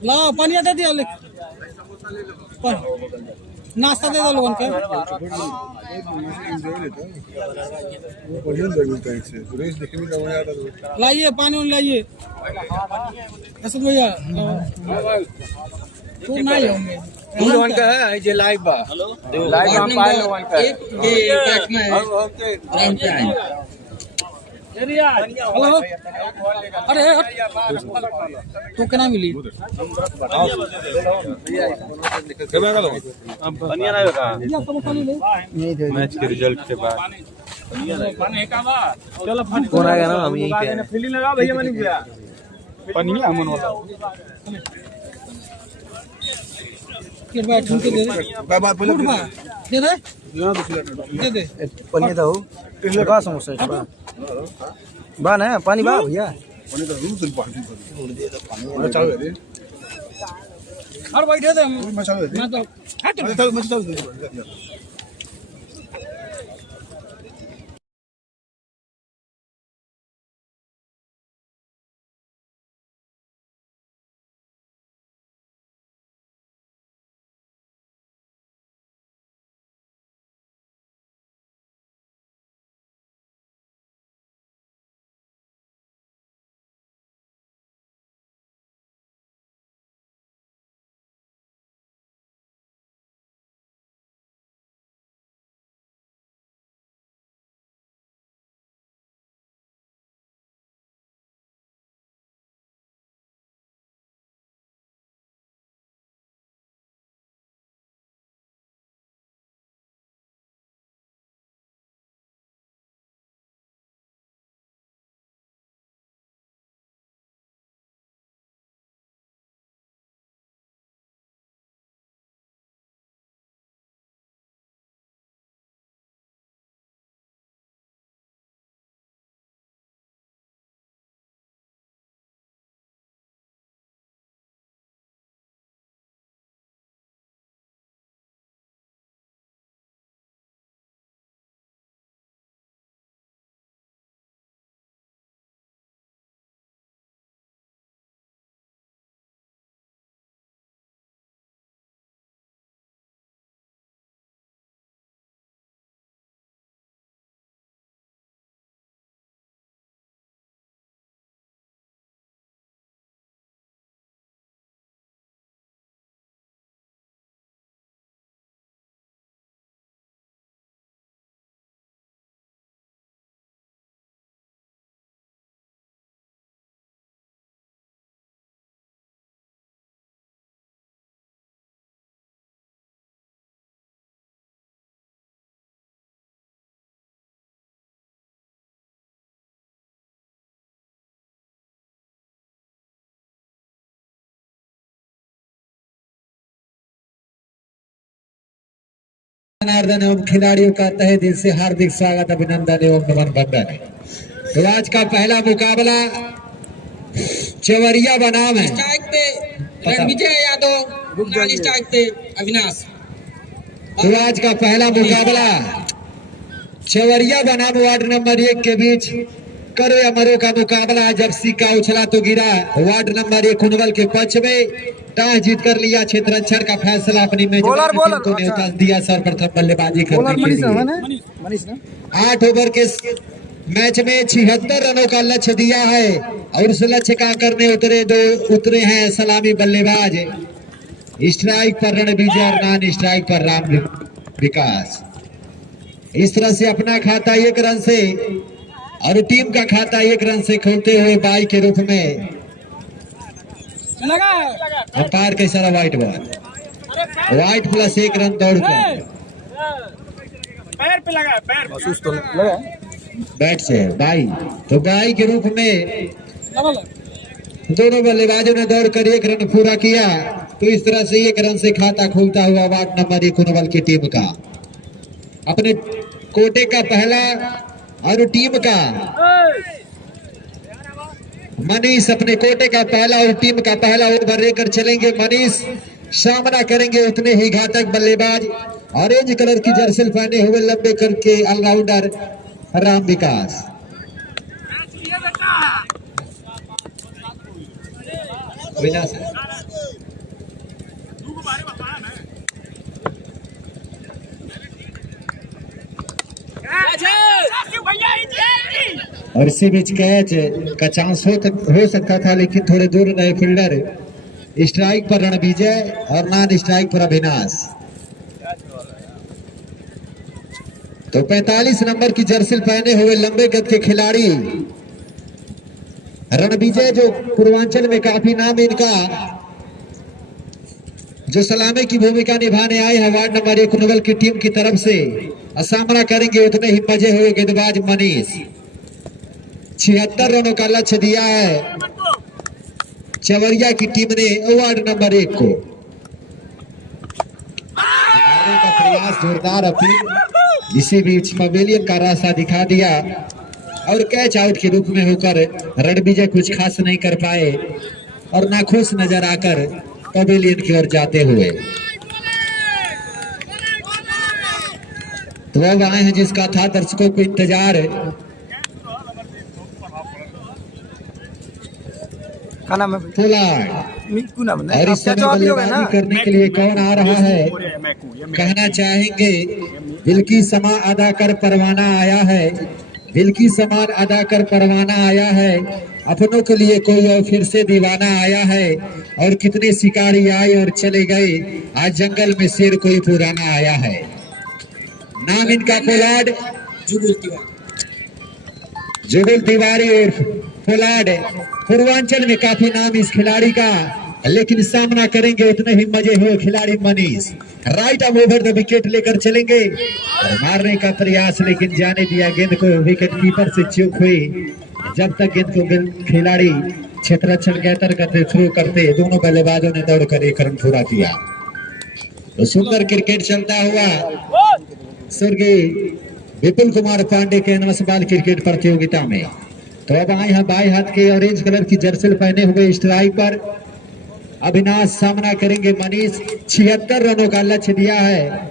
लाओ पानी दे दिया, नाश्ता दे दो लोगों के। लाइए पानी लाइए असद भैया, तू नहीं होंगे है जे लाइव बा, लाइव हम पाए लोगन का हेलो। अरे तू क्या मिली? मैच के रिजल्ट के बाद कौन आएगा ना, हम यहीं पे पनिया मन वाला के बैठ उनके दे दे दे दे। पानी दो, का समोसा बा बा ना, पानी बा भैया। और बैठे थे मैं तो हट। जनार्दन एवं खिलाड़ियों का तहे दिल से हार्दिक स्वागत, अभिनंदन एवं नमन बंदन है। तो आज का पहला मुकाबला चवरिया बनाम है। स्ट्राइक पे रणविजय यादव, नॉन स्ट्राइक पे अविनाश। तो आज का पहला मुकाबला चवरिया बनाम वार्ड नंबर 1 के बीच करो या मरो का मुकाबला। जब सिक्का उछला तो गिरा वार्ड नंबर 1 कुनवल के पक्ष में। टॉस जीत कर लिया क्षेत्रांचल का फैसला अपनी मेजबान टीम को न्योता दिया सर्वप्रथम बल्लेबाजी करने के लिए। 8 ओवर के मैच में 76 रनों का लक्ष्य दिया है और उस लक्ष्य का करने उतरे हैं सलामी बल्लेबाज। स्ट्राइक पर रणविजय और नॉन स्ट्राइक पर राम विकास। इस तरह से अपना खाता 1 रन से और टीम का खाता 1 रन से खोलते हुए बाई के रूप में अंपायर का इशारा white ball, white plus 1 run दौड़ कर पैर पे लगा, पैर महसूस तो लगा बैट से बाई। तो बाई के रूप में दोनों बल्लेबाजों ने दौड़कर 1 रन पूरा किया। तो इस तरह से 1 रन से खाता खुलता हुआ वार्ड नंबर 1 कुनवल की टीम का अपने कोटे का पहला और टीम का मनीष अपने कोटे का पहला और टीम का पहला ओवर लेकर चलेंगे। मनीष सामना करेंगे उतने ही घातक बल्लेबाज ऑरेंज कलर की जर्सी पहने हुए लंबे करके ऑलराउंडर राम विकास। और इसी बीच कैच का चांस हो सकता था, लेकिन थोड़े दूर रहे फील्डर। स्ट्राइक पर रणविजय और नॉन स्ट्राइक पर अविनाश। तो 45 नंबर की जर्सी पहने हुए लंबे कद के खिलाड़ी रणविजय, जो पूर्वांचल में काफी नाम इनका, जो सलामी की भूमिका निभाने आए हैं वार्ड नंबर 1 कुनवल की टीम की तरफ से। सामना करेंगे उतने ही मजे हुए गेंदबाज मनीष। 76 रनों का लक्ष्य दिया है चवरिया की टीम ने वार्ड नंबर 1 को। का प्रयास जोरदार अपील, इसी बीच पवेलियन का रास्ता दिखा दिया और कैच आउट के रूप में होकर रणविजय कुछ खास नहीं कर पाए और नाखुश नजर आकर पवेलियन की ओर जाते हुए। तो अब आए हैं जिसका था दर्शकों को इंतजार। और इस समय बल्लेबाजी करने के लिए कौन आ रहा है? कहना चाहेंगे बिल्की समा अदा कर परवाना आया है, बिल्की समान अदा कर परवाना आया है। अपनों के लिए कोई और फिर से दीवाना आया है। और कितने शिकारी आए और चले गए, आज जंगल में शेर कोई पुराना आया है। नाम इनका पोलार्ड जुगुल तिवारी और पोलार्ड। पूर्वांचल में काफी नाम इस खिलाड़ी का, लेकिन सामना करेंगे उतने ही मजे हुए खिलाड़ी Manish. Right of over the wicket लेकर चलेंगे और मारने का प्रयास, लेकिन जाने दिया गेंद को। विकेट कीपर से चूक हुई। जब तक गेंद को खिलाड़ी क्षेत्ररक्षण के अंतर्गत थ्रो करते, दोनों बल्लेबाजों ने दौड़कर एक रन पूरा किया। तो सुंदर क्रिकेट चलता हुआ स्वर्गीय विपुल कुमार पांडे के नमस्कार क्रिकेट प्रतियोगिता में। तो अब आए हैं बाएं हाथ के ऑरेंज कलर की जर्सी पहने हुए स्ट्राइक पर अविनाश। सामना करेंगे मनीष। 76 रनों का लक्ष्य दिया है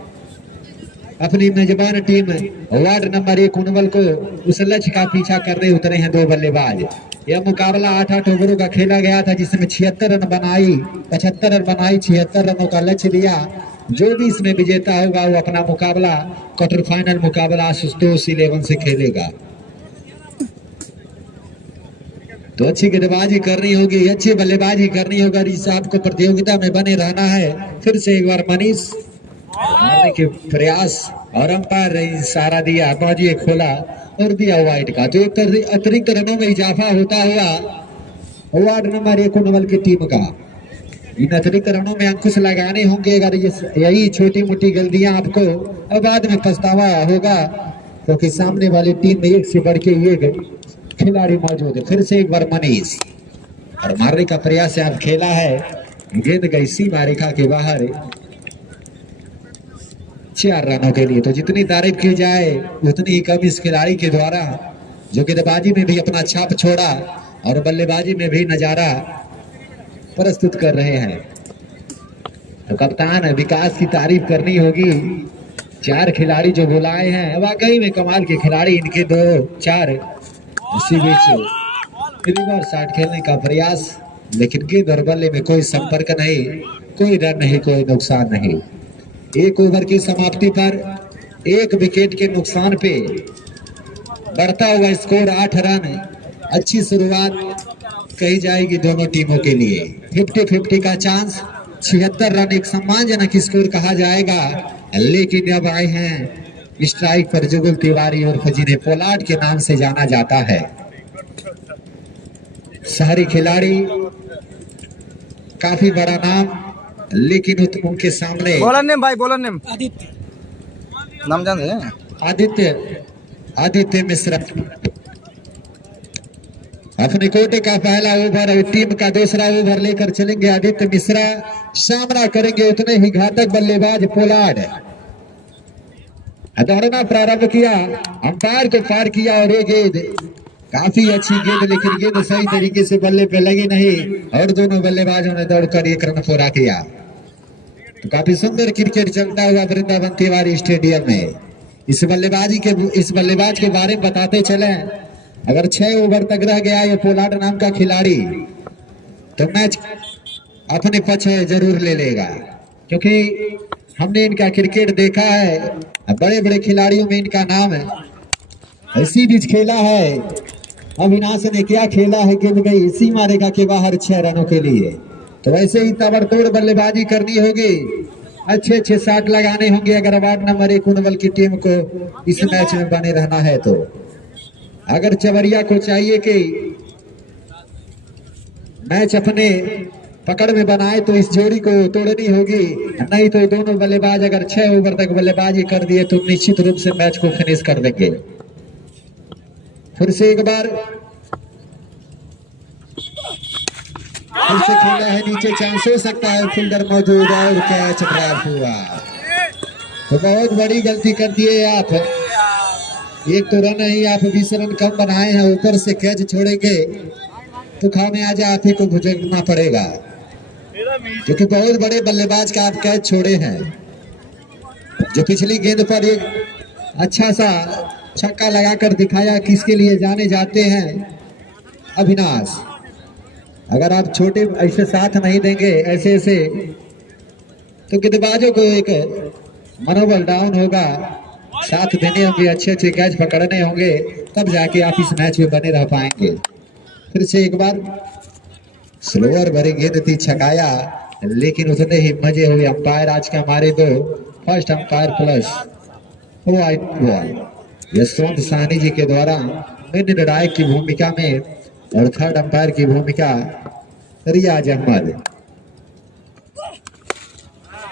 अपनी मेजबान टीम वार्ड नंबर 1 कुनवल को। उस लक्ष्य का पीछा करने उतरे हैं दो बल्लेबाज। यह मुकाबला 8-8 ओवरों का खेला गया था, जिसमें 76 रन बनाई, 75 रन बनाई, 76 रनों का लक्ष्य दिया। जो भी इसमें विजेता होगा वो अपना मुकाबला क्वार्टर फाइनल मुकाबला आशुतोष 11 से खेलेगा। तो अच्छी गेंदबाजी करनी होगी, अच्छी बल्लेबाजी करनी होगा। इस आपको प्रतियोगिता में बने रहना है। फिर से एक बार मनीष मारने के प्रयास और अंपायर ने इशारा दिया, बाजी खोला और दिया वाइड का। तो अतिरिक्त रनों में इजाफा होता हुआ वार्ड नंबर 1 कुनवल की टीम का। इन अतिरिक्त रनों में अंकुश लगाने होंगे। अगर यही छोटी मोटी गलतियां आपको बाद में पछतावा होगा, क्योंकि सामने वाली टीम में एक से बढ़ के एक खिलाड़ी मौजूद है। फिर से एक बार मनीष और मारने का प्रयास आप खेला है, गेंद गई सीमा रेखा के बाहर 4 रनों के लिए। तो जितनी तारीफ की जाए उतनी ही कम इस खिलाड़ी के द्वारा, जो गेंदबाजी में भी अपना छाप छोड़ा और बल्लेबाजी में भी नजारा प्रस्तुत कर रहे हैं। तो कप्तान विकास की तारीफ करनी होगी। 4 खिलाड़ी जो बुलाए हैं वाकई में कमाल के खिलाड़ी, इनके 2-4। इसी बीच रिवर्स शॉट खेलने का प्रयास, लेकिन गेंद और बल्ले में कोई संपर्क नहीं, कोई रन नहीं, कोई नुकसान नहीं। 1 ओवर की समाप्ति पर 1 विकेट के नुकसान पे बढ़ता हुआ स्कोर 8 रन। अच्छी शुरुआत कही जाएगी दोनों टीमों के लिए। 50-50 का चांस, 76 रन एक सम्मानजनक स्कोर कहा जाएगा। लेकिन अब आए हैं स्ट्राइक पर जुगुल तिवारी और जिन्हें पोलार्ड के नाम से जाना जाता है। शहरी खिलाड़ी, काफी बड़ा नाम, लेकिन उनके सामने बॉलर नेम भाई, बॉलर नेम आदित्य, नाम जान रहे? आदित्य मिश्रा अपने कोटे का पहला ओवर और टीम का दूसरा ओवर लेकर चलेंगे। आदित्य मिश्रा सामना करेंगे उतने ही घातक बल्लेबाज पोलार्ड। दौड़ना प्रारंभ किया, अंपायर को पार किया और एक गेंद काफी अच्छी गेंद, लेकिन गेंद सही तरीके से बल्ले पे लगी नहीं और दोनों बल्लेबाजों ने दौड़कर एक रन पूरा किया। तो काफी सुंदर क्रिकेट चलता हुआ वृंदावन तिवारी स्टेडियम में। इस बल्लेबाज के बारे में बताते चले, अगर 6 ओवर तक रह गया ये पोलार्ड नाम का खिलाड़ी तो मैच अपने पक्ष जरूर ले लेगा, क्योंकि हमने इनका क्रिकेट देखा है, बड़े बड़े खिलाड़ियों में इनका नाम है। इसी बीच खेला है अविनाश ने, क्या खेला है, गेंद गई इसी मारेगा के बाहर 6 रनों के लिए। तो वैसे ही ताबड़तोड़ बल्लेबाजी करनी होगी, अच्छे शॉट लगाने होंगे अगर वार्ड नंबर 1 उनवल की टीम को इस मैच में बने रहना है। तो अगर चवरिया को चाहिए कि मैच अपने पकड़ में बनाए तो इस जोड़ी को तोड़नी होगी, नहीं तो दोनों बल्लेबाज अगर 6 ओवर तक बल्लेबाजी कर दिए तो निश्चित रूप से मैच को फिनिश कर देंगे। फिर से एक बार फिर से खेला है, नीचे चांस हो सकता है, फील्डर मौजूद और कैच ड्रॉप हुआ। तो बहुत बड़ी गलती कर दिए आप, एक तो रन ही आप 20 रन कम बनाए हैं, ऊपर से कैच छोड़ेंगे तो खामियाजा आप ही को भुगतना पड़ेगा, क्योंकि बहुत बड़े बल्लेबाज का आप कैच छोड़े हैं। जो पिछली गेंद पर एक अच्छा सा छक्का लगाकर दिखाया किसके लिए जाने जाते हैं अविनाश। अगर आप छोटे ऐसे साथ नहीं देंगे ऐसे तो गेंदबाजों को एक मनोबल डाउन होगा, साथ देने होंगे, अच्छे कैच पकड़ने होंगे, तब जाके आप इस मैच में बने रह पाएंगे। फिर से एक बार स्लोअर भरी गेंद थी, छकाया, लेकिन उतने ही मजे हुए। अंपायर आज का मारे 2, first umpire plus white ball Yashwant Sahni ji के द्वारा निर्णायक की भूमिका में, और थर्ड अंपायर की भूमिका रियाज अहमद।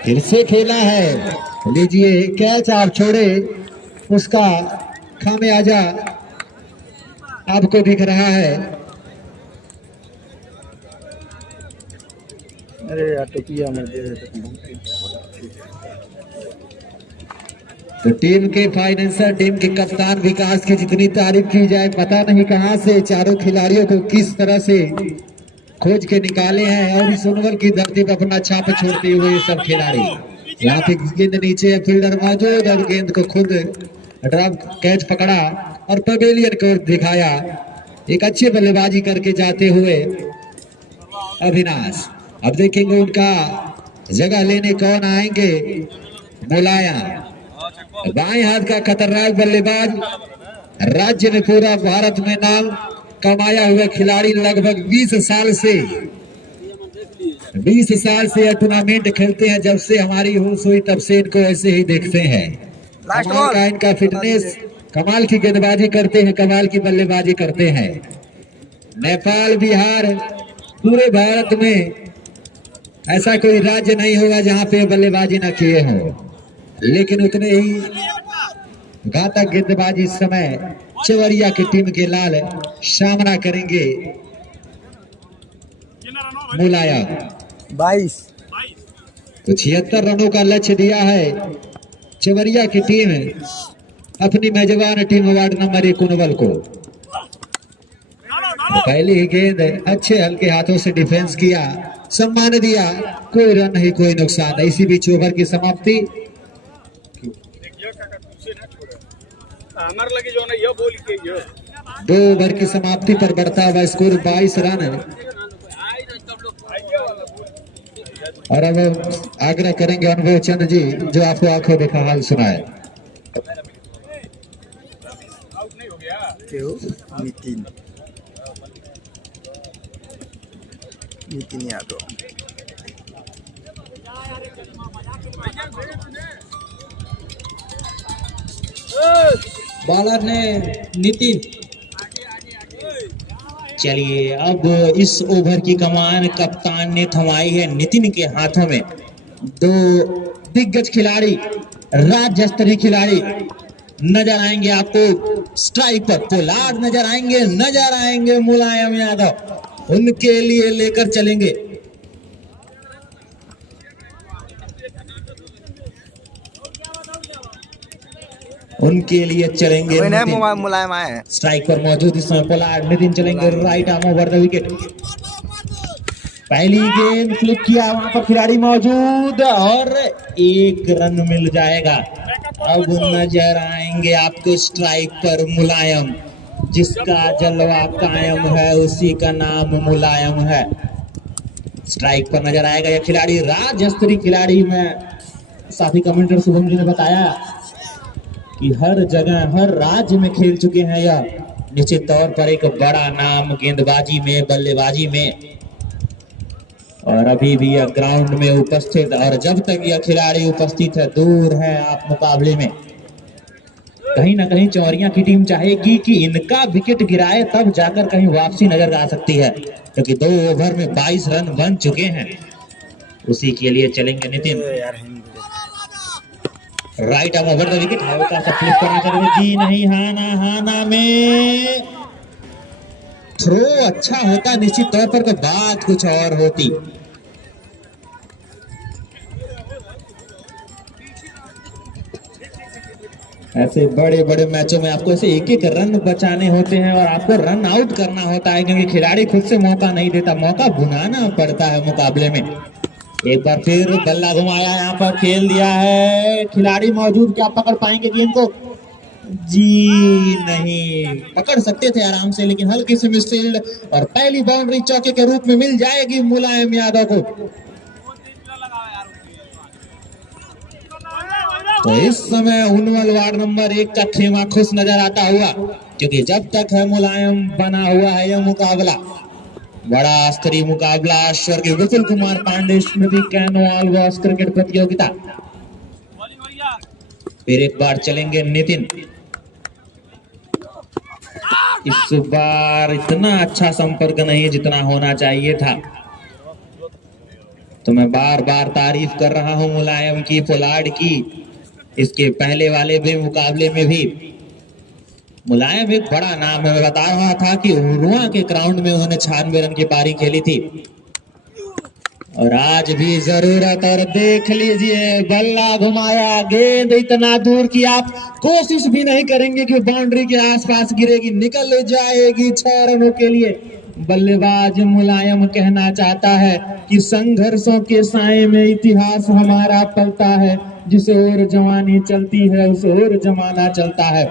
फिर से खेला है, लीजिए कैच आप छोड़े, उसका खामियाजा आपको दिख रहा है। अरे यार टोपिया में दे तो टीम के फाइनेंसर, टीम के कप्तान विकास की जितनी तारीफ की जाए, पता नहीं कहां से चारों खिलाड़ियों को किस तरह से खोज के निकाले हैं, और इस उनवल की धरती पर अपना छाप छोड़ते हुए ये सब खिलाड़ी। यहाँ पे गेंद नीचे है, फील्डर मौजूद, और गेंद को खुद ड्रॉप कैच पकड़ा और पवेलियन को दिखाया। एक अच्छी बल्लेबाजी करके जाते हुए अविनाश। अब देखेंगे उनका जगह लेने कौन आएंगे। मुलायम बाएं हाथ का खतरनाक बल्लेबाज, राज्य में पूरा भारत में नाम कमाया हुआ खिलाड़ी, लगभग 20 साल से टूर्नामेंट खेलते हैं। जब से हमारी होश हुई तब से इनको ऐसे ही देखते हैं। कमाल का इनका फिटनेस, कमाल की गेंदबाजी करते हैं, कमाल की बल्लेबाजी करते हैं। नेपाल, बिहार, पूरे भारत में ऐसा कोई राज्य नहीं होगा जहां पे बल्लेबाजी ना किए हों, लेकिन उतने ही घातक गेंदबाजी इस समय चवरिया की टीम के लाल सामना करेंगे। मुलायम 22 तो 76 रनों का लक्ष्य दिया है चवरिया की टीम अपनी मेजबान टीम वार्ड नंबर 1 उनवल को। पहली ही गेंद अच्छे हल्के हाथों से डिफेंस किया, सम्मान दिया, कोई रन नहीं, कोई नुकसान नहीं। इसी बीच ओवर की समाप्ति। दो ओवर की समाप्ति पर बढ़ता हुआ स्कोर 22 रन है। और अब आग्रह करेंगे अनुभव चंद जी जो आपको आंखों देखा हाल सुनाए। नितिन यादव बॉलर ने नितिन। चलिए अब इस ओवर की कमान कप्तान ने थमाई है नितिन के हाथों में। दो दिग्गज खिलाड़ी, राज्य स्तरीय खिलाड़ी नजर आएंगे आपको स्ट्राइक पर। पोलार्ड नजर आएंगे मुलायम यादव, उनके लिए लेकर चलेंगे। उनके लिए चलेंगे नितिन। मुलायम आए हैं। स्ट्राइक पर मौजूद इस समय पोलार्ड। नितिन चलेंगे right arm over the wicket. पहली गेंद फ्लिक किया, वहां पर खिलाड़ी मौजूद और 1 रन मिल जाएगा। अब नजर आएंगे आपको स्ट्राइक पर मुलायम। जिसका जलवा कायम है उसी का नाम मुलायम है। स्ट्राइक पर नजर आएगा यह खिलाड़ी, राज्य खिलाड़ी। में साथी कमेंटर शुभम जी ने बताया कि हर जगह हर राज्य में खेल चुके हैं यह। निश्चित तौर पर एक बड़ा नाम गेंदबाजी में, बल्लेबाजी में, और अभी भी यह ग्राउंड में उपस्थित। और जब तक यह खिलाड़ी उपस्थित है, दूर है आप मुकाबले में। कहीं ना कहीं चौरिया की टीम चाहेगी कि इनका विकेट गिराए, तब जाकर कहीं वापसी नजर आ सकती है, क्योंकि 2 ओवर में 22 रन बन चुके हैं। उसी के लिए चलेंगे Nitin. Right arm over the wicket. हल्का सा फ्लिप करना चाहिए जी, नहीं। हाना में थ्रो अच्छा होता निश्चित तौर पर, तो बात कुछ और होती। ऐसे बड़े बड़े मैचों में आपको ऐसे 1-1 रन बचाने होते हैं और आपको रन आउट करना होता है, क्योंकि खिलाड़ी खुद से मौका नहीं देता, मौका बुनाना पड़ता है मुकाबले में। एक बार फिर बल्ला घुमाया, यहाँ पर खेल दिया है। खिलाड़ी मौजूद, क्या पकड़ पाएंगे गेंद को? जी नहीं, पकड़ सकते थे आराम से, लेकिन हल्की से मिसफील्ड और पहली बाउंड्री चौके के रूप में मिल जाएगी मुलायम यादव को। तो इस समय उनवल वार्ड नंबर 1 का खेमा खुश नजर आता हुआ, क्योंकि जब तक है मुलायम बना हुआ है यह मुकाबला, बड़ा स्तरीय मुकाबला। स्वर्गीय विपुल कुमार पांडे स्मृति कैनवाल वॉस क्रिकेट प्रतियोगिता। फिर एक बार चलेंगे नितिन। इस बार इतना अच्छा संपर्क नहीं जितना होना चाहिए था। तो मैं बार बार तारीफ कर रहा हूं मुलायम की, पोलार्ड की। इसके पहले वाले भी मुकाबले में भी मुलायम एक बड़ा नाम है। मैं बता रहा था कि उरुआ के ग्राउंड में उन्होंने 96 रन की पारी खेली थी, और आज भी जरूरत। और देख लीजिए, बल्ला घुमाया, गेंद इतना दूर कि आप कोशिश भी नहीं करेंगे कि बाउंड्री के आसपास गिरेगी, निकल जाएगी 6 रनों के लिए। बल्लेबाज मुलायम कहना चाहता है कि संघर्षों के साए में इतिहास हमारा पलता है, जिस ओर जवानी चलती है उस ओर जमाना चलता है।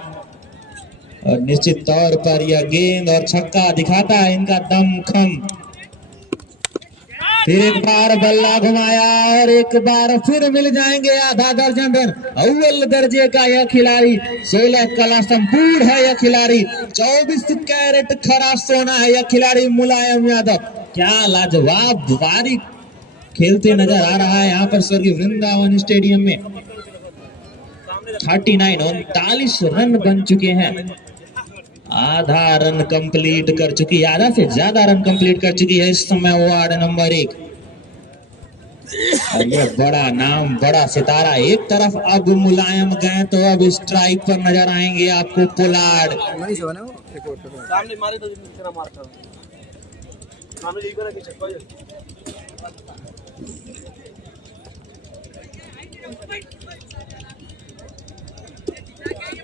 और निश्चित तौर पर यह गेंद और छक्का दिखाता है इनका दमखम। फिर एक बार बल्ला घुमाया और एक बार फिर मिल जाएंगे आधा दर्जन रन। अव्वल दर्जे का यह खिलाड़ी, 16 कला संपूर्ण है यह खिलाड़ी, 24 कैरेट खरा सोना है यह खिलाड़ी मुलायम यादव। क्या लाजवाब बारी खेलते नजर आ रहा है यहाँ पर स्वर्गीय वृंदावन स्टेडियम में। 39 रन बन चुके हैं, आधा रन कंप्लीट कर चुकी, आधा से ज्यादा रन कंप्लीट कर चुकी है इस समय वार्ड नंबर 1। ये बड़ा नाम, बड़ा सितारा। एक तरफ अब मुलायम गए तो अब स्ट्राइक पर नजर आएंगे आपको पोलार्ड। सामने मारे तो कितना मारता सामने यही करा कि छक्का।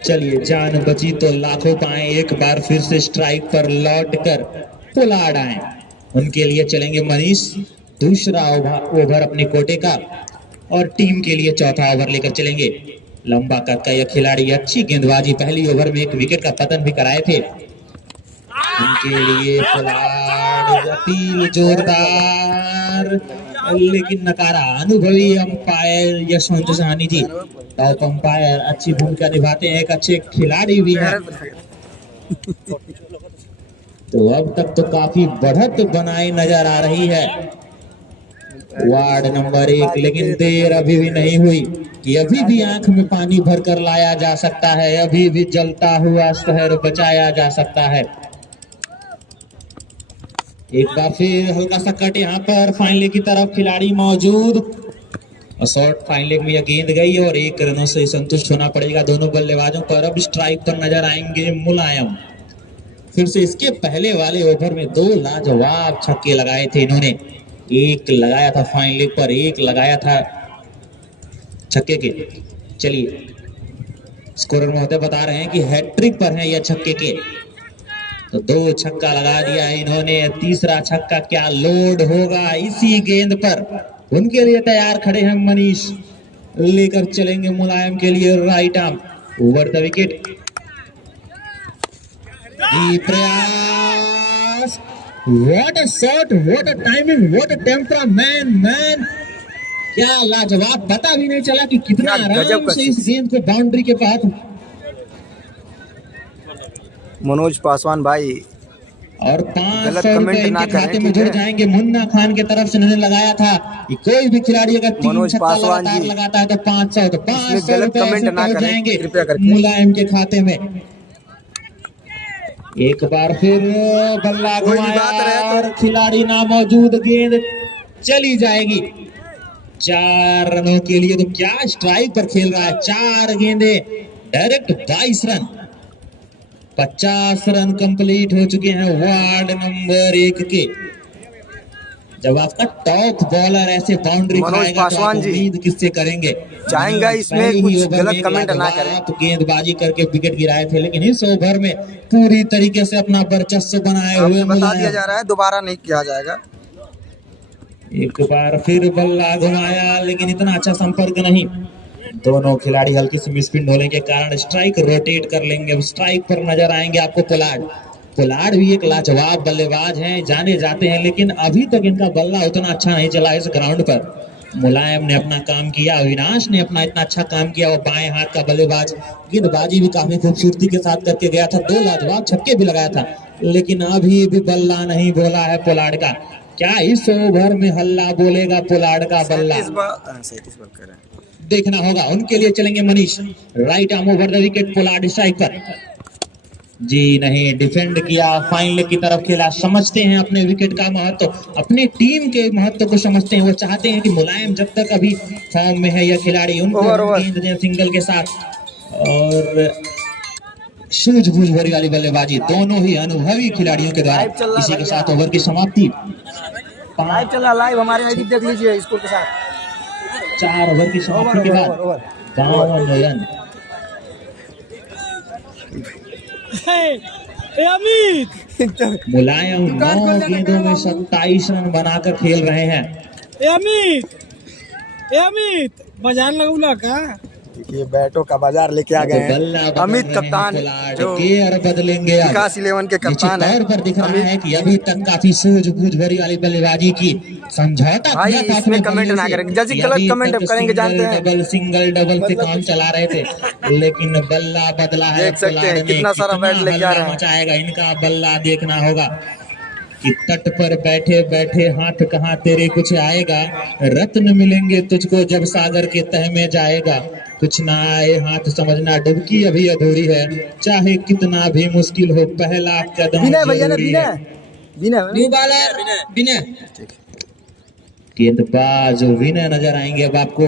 चलिए, जान बची तो लाखों पाए। एक बार फिर से स्ट्राइक पर लौट कर पोलार्ड आए। उनके लिए चलेंगे मनीष, दूसरा ओवर अपने कोटे का, और टीम के लिए चौथा ओवर लेकर चलेंगे। लंबा कद का यह खिलाड़ी, अच्छी गेंदबाजी, पहली ओवर में 1 विकेट का पतन भी कराए थे। उनके लिए पोलार्ड, अपील जोरदार, लेकिन नकारा। अनुभवी अंपायर यशवंत साहनी जी, टॉप अंपायर, अच्छी भूमिका निभाते हैं, एक अच्छे खिलाड़ी भी हैं। तो अब तक तो काफी बढ़त बनाई नजर आ रही है वार्ड नंबर 1, लेकिन देर अभी भी नहीं हुई कि अभी भी आंख में पानी भरकर लाया जा सकता है, अभी भी जलता हुआ शहर बचाया जा सकता है। एक बार फिर हल्का सा कट यहाँ पर फाइन लेग की तरफ, खिलाड़ी मौजूद, और शॉर्ट फाइन लेग में यह गेंद गई और 1 रनों से संतुष्ट होना पड़ेगा दोनों बल्लेबाजों पर। अब स्ट्राइक पर नजर आएंगे मुलायम। फिर से इसके पहले वाले ओवर में 2 लाजवाब छक्के लगाए थे इन्होंने। 1 लगाया था फाइन लेग पर, 1 लगाया था छक्के के। चलिए, स्कोरर महोदय बता रहे हैं कि हैट्रिक पर हैं यह छक्के के। तो 2 छक्का लगा दिया इन्होंने, तीसरा छक्का क्या लोड होगा इसी गेंद पर। उनके लिए तैयार खड़े हैं मनीष, लेकर चलेंगे मुलायम के लिए right arm over the wicket. प्रयास, what a shot, what a timing, what a temperament man. क्या लाजवाब, पता भी नहीं चला कि कितना आराम से इस गेंद को बाउंड्री के पास। मनोज पासवान भाई और 500 रुपए इनके खाते में जुड़ जाएंगे। मुन्ना खान की तरफ से उन्होंने लगाया था कि कोई भी खिलाड़ी अगर 3 छक्का लगातार लगाता है तो 500 रुपए ऐसे पहुंच जाएंगे मुलायम के खाते में। एक बार फिर बल्ला घुमाया और खिलाड़ी ना मौजूद, गेंद चली जाएगी 4 रनों के लिए। तो क्या स्ट्राइक पर खेल रहा है, 4 गेंदे डायरेक्ट 22 रन, 50 रन कंप्लीट हो चुके हैं वार्ड नंबर 1 के। जब आपका टॉप बॉलर ऐसे बाउंड्री खाएगा तो आप उम्मीद किससे करेंगे। चाहेंगे इसमें कुछ गलत कमेंट ना करें। आप गेंदबाजी करके विकेट गिराए थे, लेकिन इस ओवर में पूरी तरीके से अपना वर्चस्व बनाए हुए बता दिया जा रहा है, दोबारा नहीं किया जाएगा। एक बार फिर बल्ला घुमाया, लेकिन इतना अच्छा संपर्क नहीं। दोनों खिलाड़ी हल्की सी मिसफील्ड होने के कारण स्ट्राइक रोटेट कर लेंगे। स्ट्राइक पर नजर आएंगे आपको पोलार्ड। पोलार्ड भी एक लाजवाब बल्लेबाज हैं, जाने जाते हैं, लेकिन अभी तक इनका बल्ला उतना अच्छा नहीं चला इस ग्राउंड पर। मुलायम ने अपना काम किया, अविनाश ने अपना इतना अच्छा काम किया। वो बाएं हाथ का बल्लेबाज गेंदबाजी भी काफी खूबसूरती के साथ करके गया था, 2 लाजवाब छक्के भी लगाया था, लेकिन अभी भी बल्ला नहीं बोला है पोलार्ड का। क्या इस ओवर में हल्ला बोलेगा पोलार्ड का बल्ला, देखना होगा। उनके लिए चलेंगे Manish, right arm over the wicket, Pollard strike पर। जी नहीं, डिफेंड किया, फाइन लेग की तरफ खेला। समझते हैं अपने विकेट का महत्व, अपने टीम के महत्व को समझते हैं। वो चाहते हैं कि मुलायम जब तक अभी फॉर्म में है यह खिलाड़ी, उनको गेंद दें सिंगल के साथ। और सूझबूझ भरी वाली बल्लेबाजी दोनों ही अनुभवी खिलाड़ियों के द्वारा। इसी के साथ ओवर की समाप्ति। लाइव चल रहा, लाइव हमारे नजदीक देख लीजिए स्कोर के साथ। 4 ओवर की समाप्ति के बाद 52 रन। मुलायम 9 गेंदों में 27 रन बनाकर खेल रहे हैं। अमित बाजार लगौला का ये बैटों का बाजार लेके आ गए हैं अमित कप्तान, जो गियर बदलेंगे। विकास 11 के कप्तान है। पर दिख रहा है कि अभी तक काफी सूझबूझ भरी वाली बल्लेबाजी की समझौता भाई इसमें कमेंट ना करेंगे, जैसे गलत कमेंट करेंगे जानते हैं। डबल सिंगल डबल से काम चला रहे थे, लेकिन बल्ला बदला है। देख सकते हैं कितना सारा बैट लेके आ रहा है। मचाएगा इनका बल्ला, देखना होगा कि तट पर बैठे बैठे हाथ कहाँ तेरे कुछ आएगा। रत्न मिलेंगे तुझको जब सागर के तह में जाएगा। कुछ ना आए हाथ समझना डुबकी अभी अधूरी है, चाहे कितना भी मुश्किल हो पहला कदम जरूरी है। न्यू बॉलर विनय, गेंदबाज विनय नजर आएंगे अब आपको।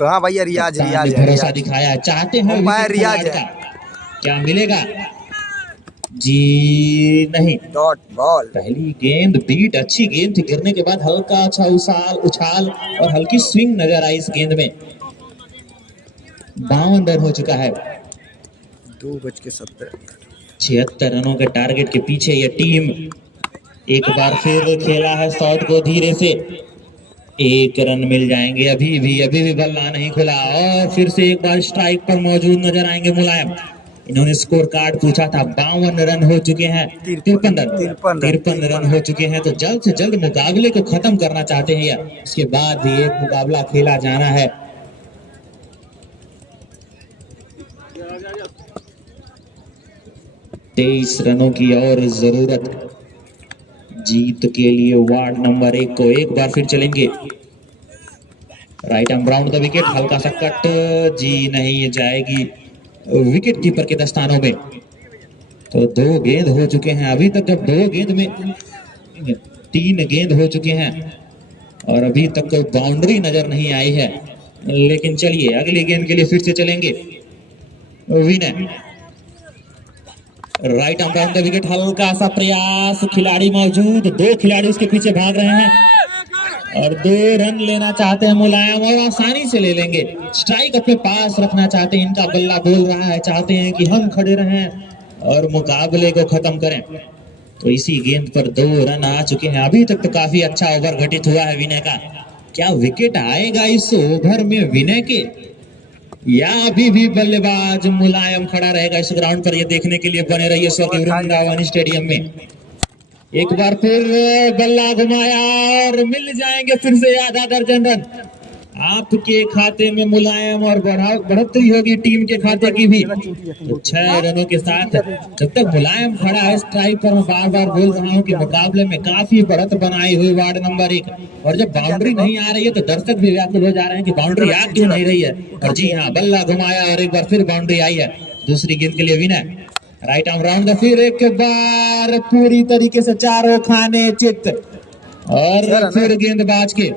हाँ भैया रियाज भरोसा दिखाया, चाहते हैं रियाज का क्या मिलेगा। जी नहीं, डॉट बॉल। पहली गेंद बीट, अच्छी गेंद थी, गिरने के बाद हल्का अच्छा उछाल और हल्की स्विंग नजर आई इस गेंद में। 52 रन हो चुका है। 2:70, 76 रनों के टारगेट के पीछे यह टीम। एक बार फिर खेला है शॉट को धीरे से, 1 रन मिल जाएंगे। अभी भी बल्ला नहीं खुला और फिर से एक बार स्ट्राइक पर मौजूद नजर आएंगे मुलायम। इन्होंने स्कोर कार्ड पूछा था, 52 रन हो चुके हैं, 53 रन हो चुके हैं। तो जल्द से जल्द मुकाबले को खत्म करना चाहते हैं, या इसके बाद भी एक मुकाबला खेला जाना है। तेईस रनों की और जरूरत जीत के लिए वार्ड नंबर 1 को। एक बार फिर चलेंगे, right arm round the wicket, हल्का सा कट, जी नहीं, ये जाएगी विकेट कीपर के दस्तानों में। तो 2 गेंद हो चुके हैं अभी तक, जब 2 गेंद में 3 गेंद हो चुके हैं और अभी तक कोई बाउंड्री नजर नहीं आई है। लेकिन चलिए अगली गेंद के लिए फिर से चलेंगे। Vinay, right arm round the wicket, हल्का सा प्रयास, खिलाड़ी मौजूद, 2 खिलाड़ी उसके पीछे भाग रहे हैं और 2 रन लेना चाहते हैं मुलायम और आसानी से ले लेंगे। स्ट्राइक अपने पास रखना चाहते हैं, इनका बल्ला बोल रहा है, चाहते हैं कि हम खड़े रहें और मुकाबले को खत्म करें। तो इसी गेंद पर 2 रन आ चुके हैं। अभी तक तो काफी अच्छा ओवर घटित हुआ है विनय का। क्या विकेट आएगा इस ओवर में विनय के, या अभी भी बल्लेबाज मुलायम खड़ा रहेगा इस ग्राउंड पर? ये देखने के लिए बने रहिए स्वर्गीय वृंदावन स्टेडियम में। एक बार फिर बल्ला घुमाया और मिल जाएंगे फिर से आधा दर्जन रन आपके खाते में मुलायम, और बढ़ोतरी होगी टीम के खाते की भी। तो 6 रनों के साथ जब तक मुलायम खड़ा है स्ट्राइक पर, मैं बार बार बोल रहा हूं कि मुकाबले में काफी बढ़त बनाई हुई वार्ड नंबर 1। और जब बाउंड्री नहीं आ रही है तो दर्शक भी व्याकुल हो जा रहे हैं कि बाउंड्री आ क्यों नहीं रही है। और जी हाँ, बल्ला घुमाया और एक बार फिर बाउंड्री आई है। दूसरी गेंद के लिए विनय, राइट आर्म राउंड, फिर एक बार पूरी तरीके से चारों खाने चित, और फिर गेंदबाज के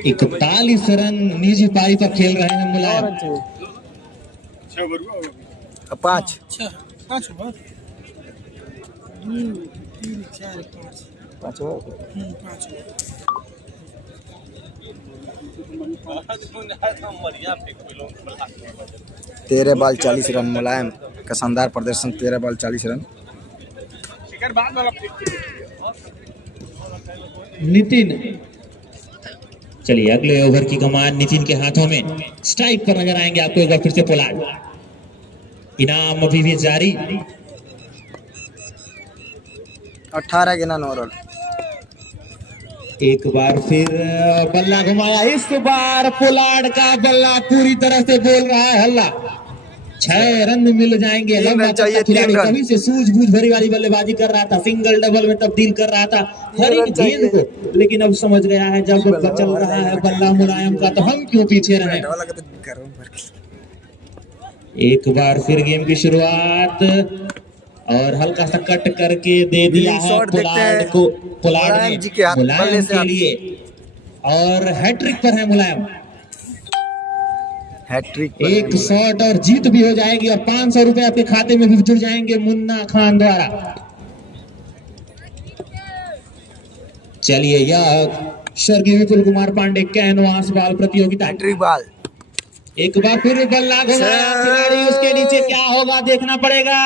41 रन निजी पारी पर खेल रहे हैं मुलायम। 5 5 ओवर 2 3 4 5 13 बॉल 40 रन मुलायम का शानदार प्रदर्शन। 13 बॉल 40 रन। नितिन, चलिए अगले ओवर की कमान नितिन के हाथों में। स्ट्राइक पर नजर आएंगे आपको एक बार फिर से पोलार्ड। इनाम अभी भी जारी। 18 के 9 रन। एक बार फिर बल्ला घुमाया, इस बार पोलार्ड का बल्ला पूरी तरह से बोल रहा है हल्ला। 6 रन मिल जाएंगे। लंबा खिलाड़ी कभी से सूझबूझ भरी वाली बल्लेबाजी कर रहा था, सिंगल डबल में तब्दील कर रहा था हर एक गेंद को, लेकिन अब समझ गया है जब चल रहा है बल्ला मुलायम का तो हम क्यों पीछे रहे। एक बार फिर गेम की शुरुआत, और हल्का सा कट करके दे दिया है पोलार्ड को, पोलार्ड ने मुलायम के लिए, और हैट्रिक पर है मुलायम। हैट्रिक, एक शॉट और जीत भी हो जाएगी, और 500 रुपए आपके खाते में भी जुड़ जाएंगे मुन्ना खान द्वारा। चलिए, यह स्वर्गीय विपुल कुमार पांडे कैनवास बॉल प्रतियोगिता। Hat trick ball. एक बार फिर बल्ला घुमाया खिलाड़ी, उसके नीचे क्या होगा देखना पड़ेगा।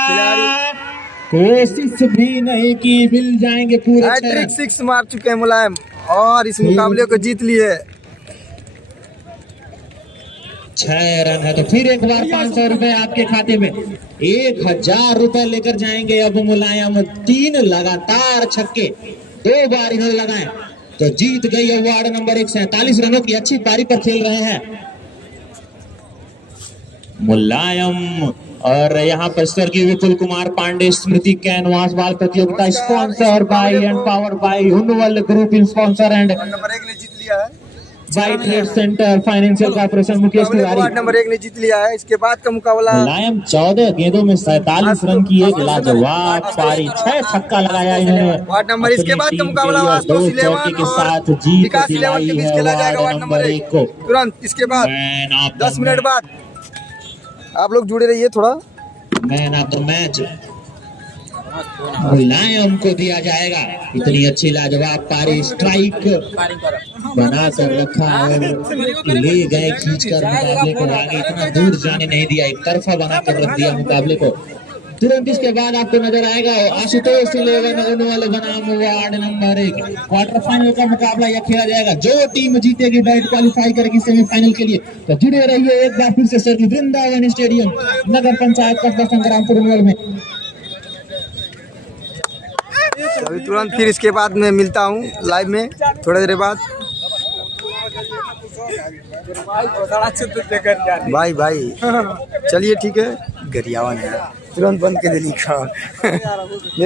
कोशिश भी नहीं की, मिल जाएंगे पूरे। हैट्रिक 6 मार चुके हैं मुलायम और इस मुकाबले को जीत लिए। 6 रन है, तो फिर एक बार 500 रुपए आपके खाते में। 1000 रुपए लेकर जाएंगे अब मुलायम। 3 लगातार छक्के 2 बार इन्होंने लगाए तो जीत गई है वार्ड नंबर 1। 47 रनों की अच्छी पारी पर खेल रहे हैं मुलायम। और यहाँ पर स्वर्गीय विपुल कुमार पांडे स्मृति कैनवास बॉल प्रतियोगिता, sponsor by and power by हुनवल ग्रुप, स्पॉन्सर एंड नंबर 1 ने जीत लिया है by trade centre financial corporation Mukesh Tiwari. Ward number 1 ने जीत लिया है। इसके बाद का मुकाबला मुलायम 14 गेंदों में 47 रन की एक लाजवाब पारी, 6 छक्का लगाया इन्होंने। वार्ड नंबर, इसके बाद का मुकाबला 2 चौके के साथ जीत दिलाई है वार्ड नंबर 1 को। तुरंत इसके बाद 10 मिनट बाद आप लोग जुड़े रहिए थोड़ा। मैन ऑफ द मैच मुलायम को दिया जाएगा। इतनी अच्छी लाजवाब पारी, स्ट्राइक बना कर रखा और ले गए खींच कर मुकाबले को आगे, इतना दूर जाने नहीं दिया, एक तरफा बना कर रख दिया मुकाबले को। तुरंत इसके बाद आपको नजर आएगा आशुतोष 11 वाले बनाम वार्ड नंबर 1। क्वार्टर फाइनल का मुकाबला यह खेला जाएगा। जो टीम जीतेगी डायरेक्ट क्वालिफाई करेगी सेमीफाइनल के लिए। तो जुड़े रहिए एक बार फिर से सर वृंदावन स्टेडियम, नगर पंचायत कस्बा संग्रामपुर में। अभी तुरंत फिर इसके बाद मैं मिलता हूँ लाइव में थोड़ी देर बाद। भाई चलिए ठीक है। गरियावा ने तुरंत बंद के दिली खा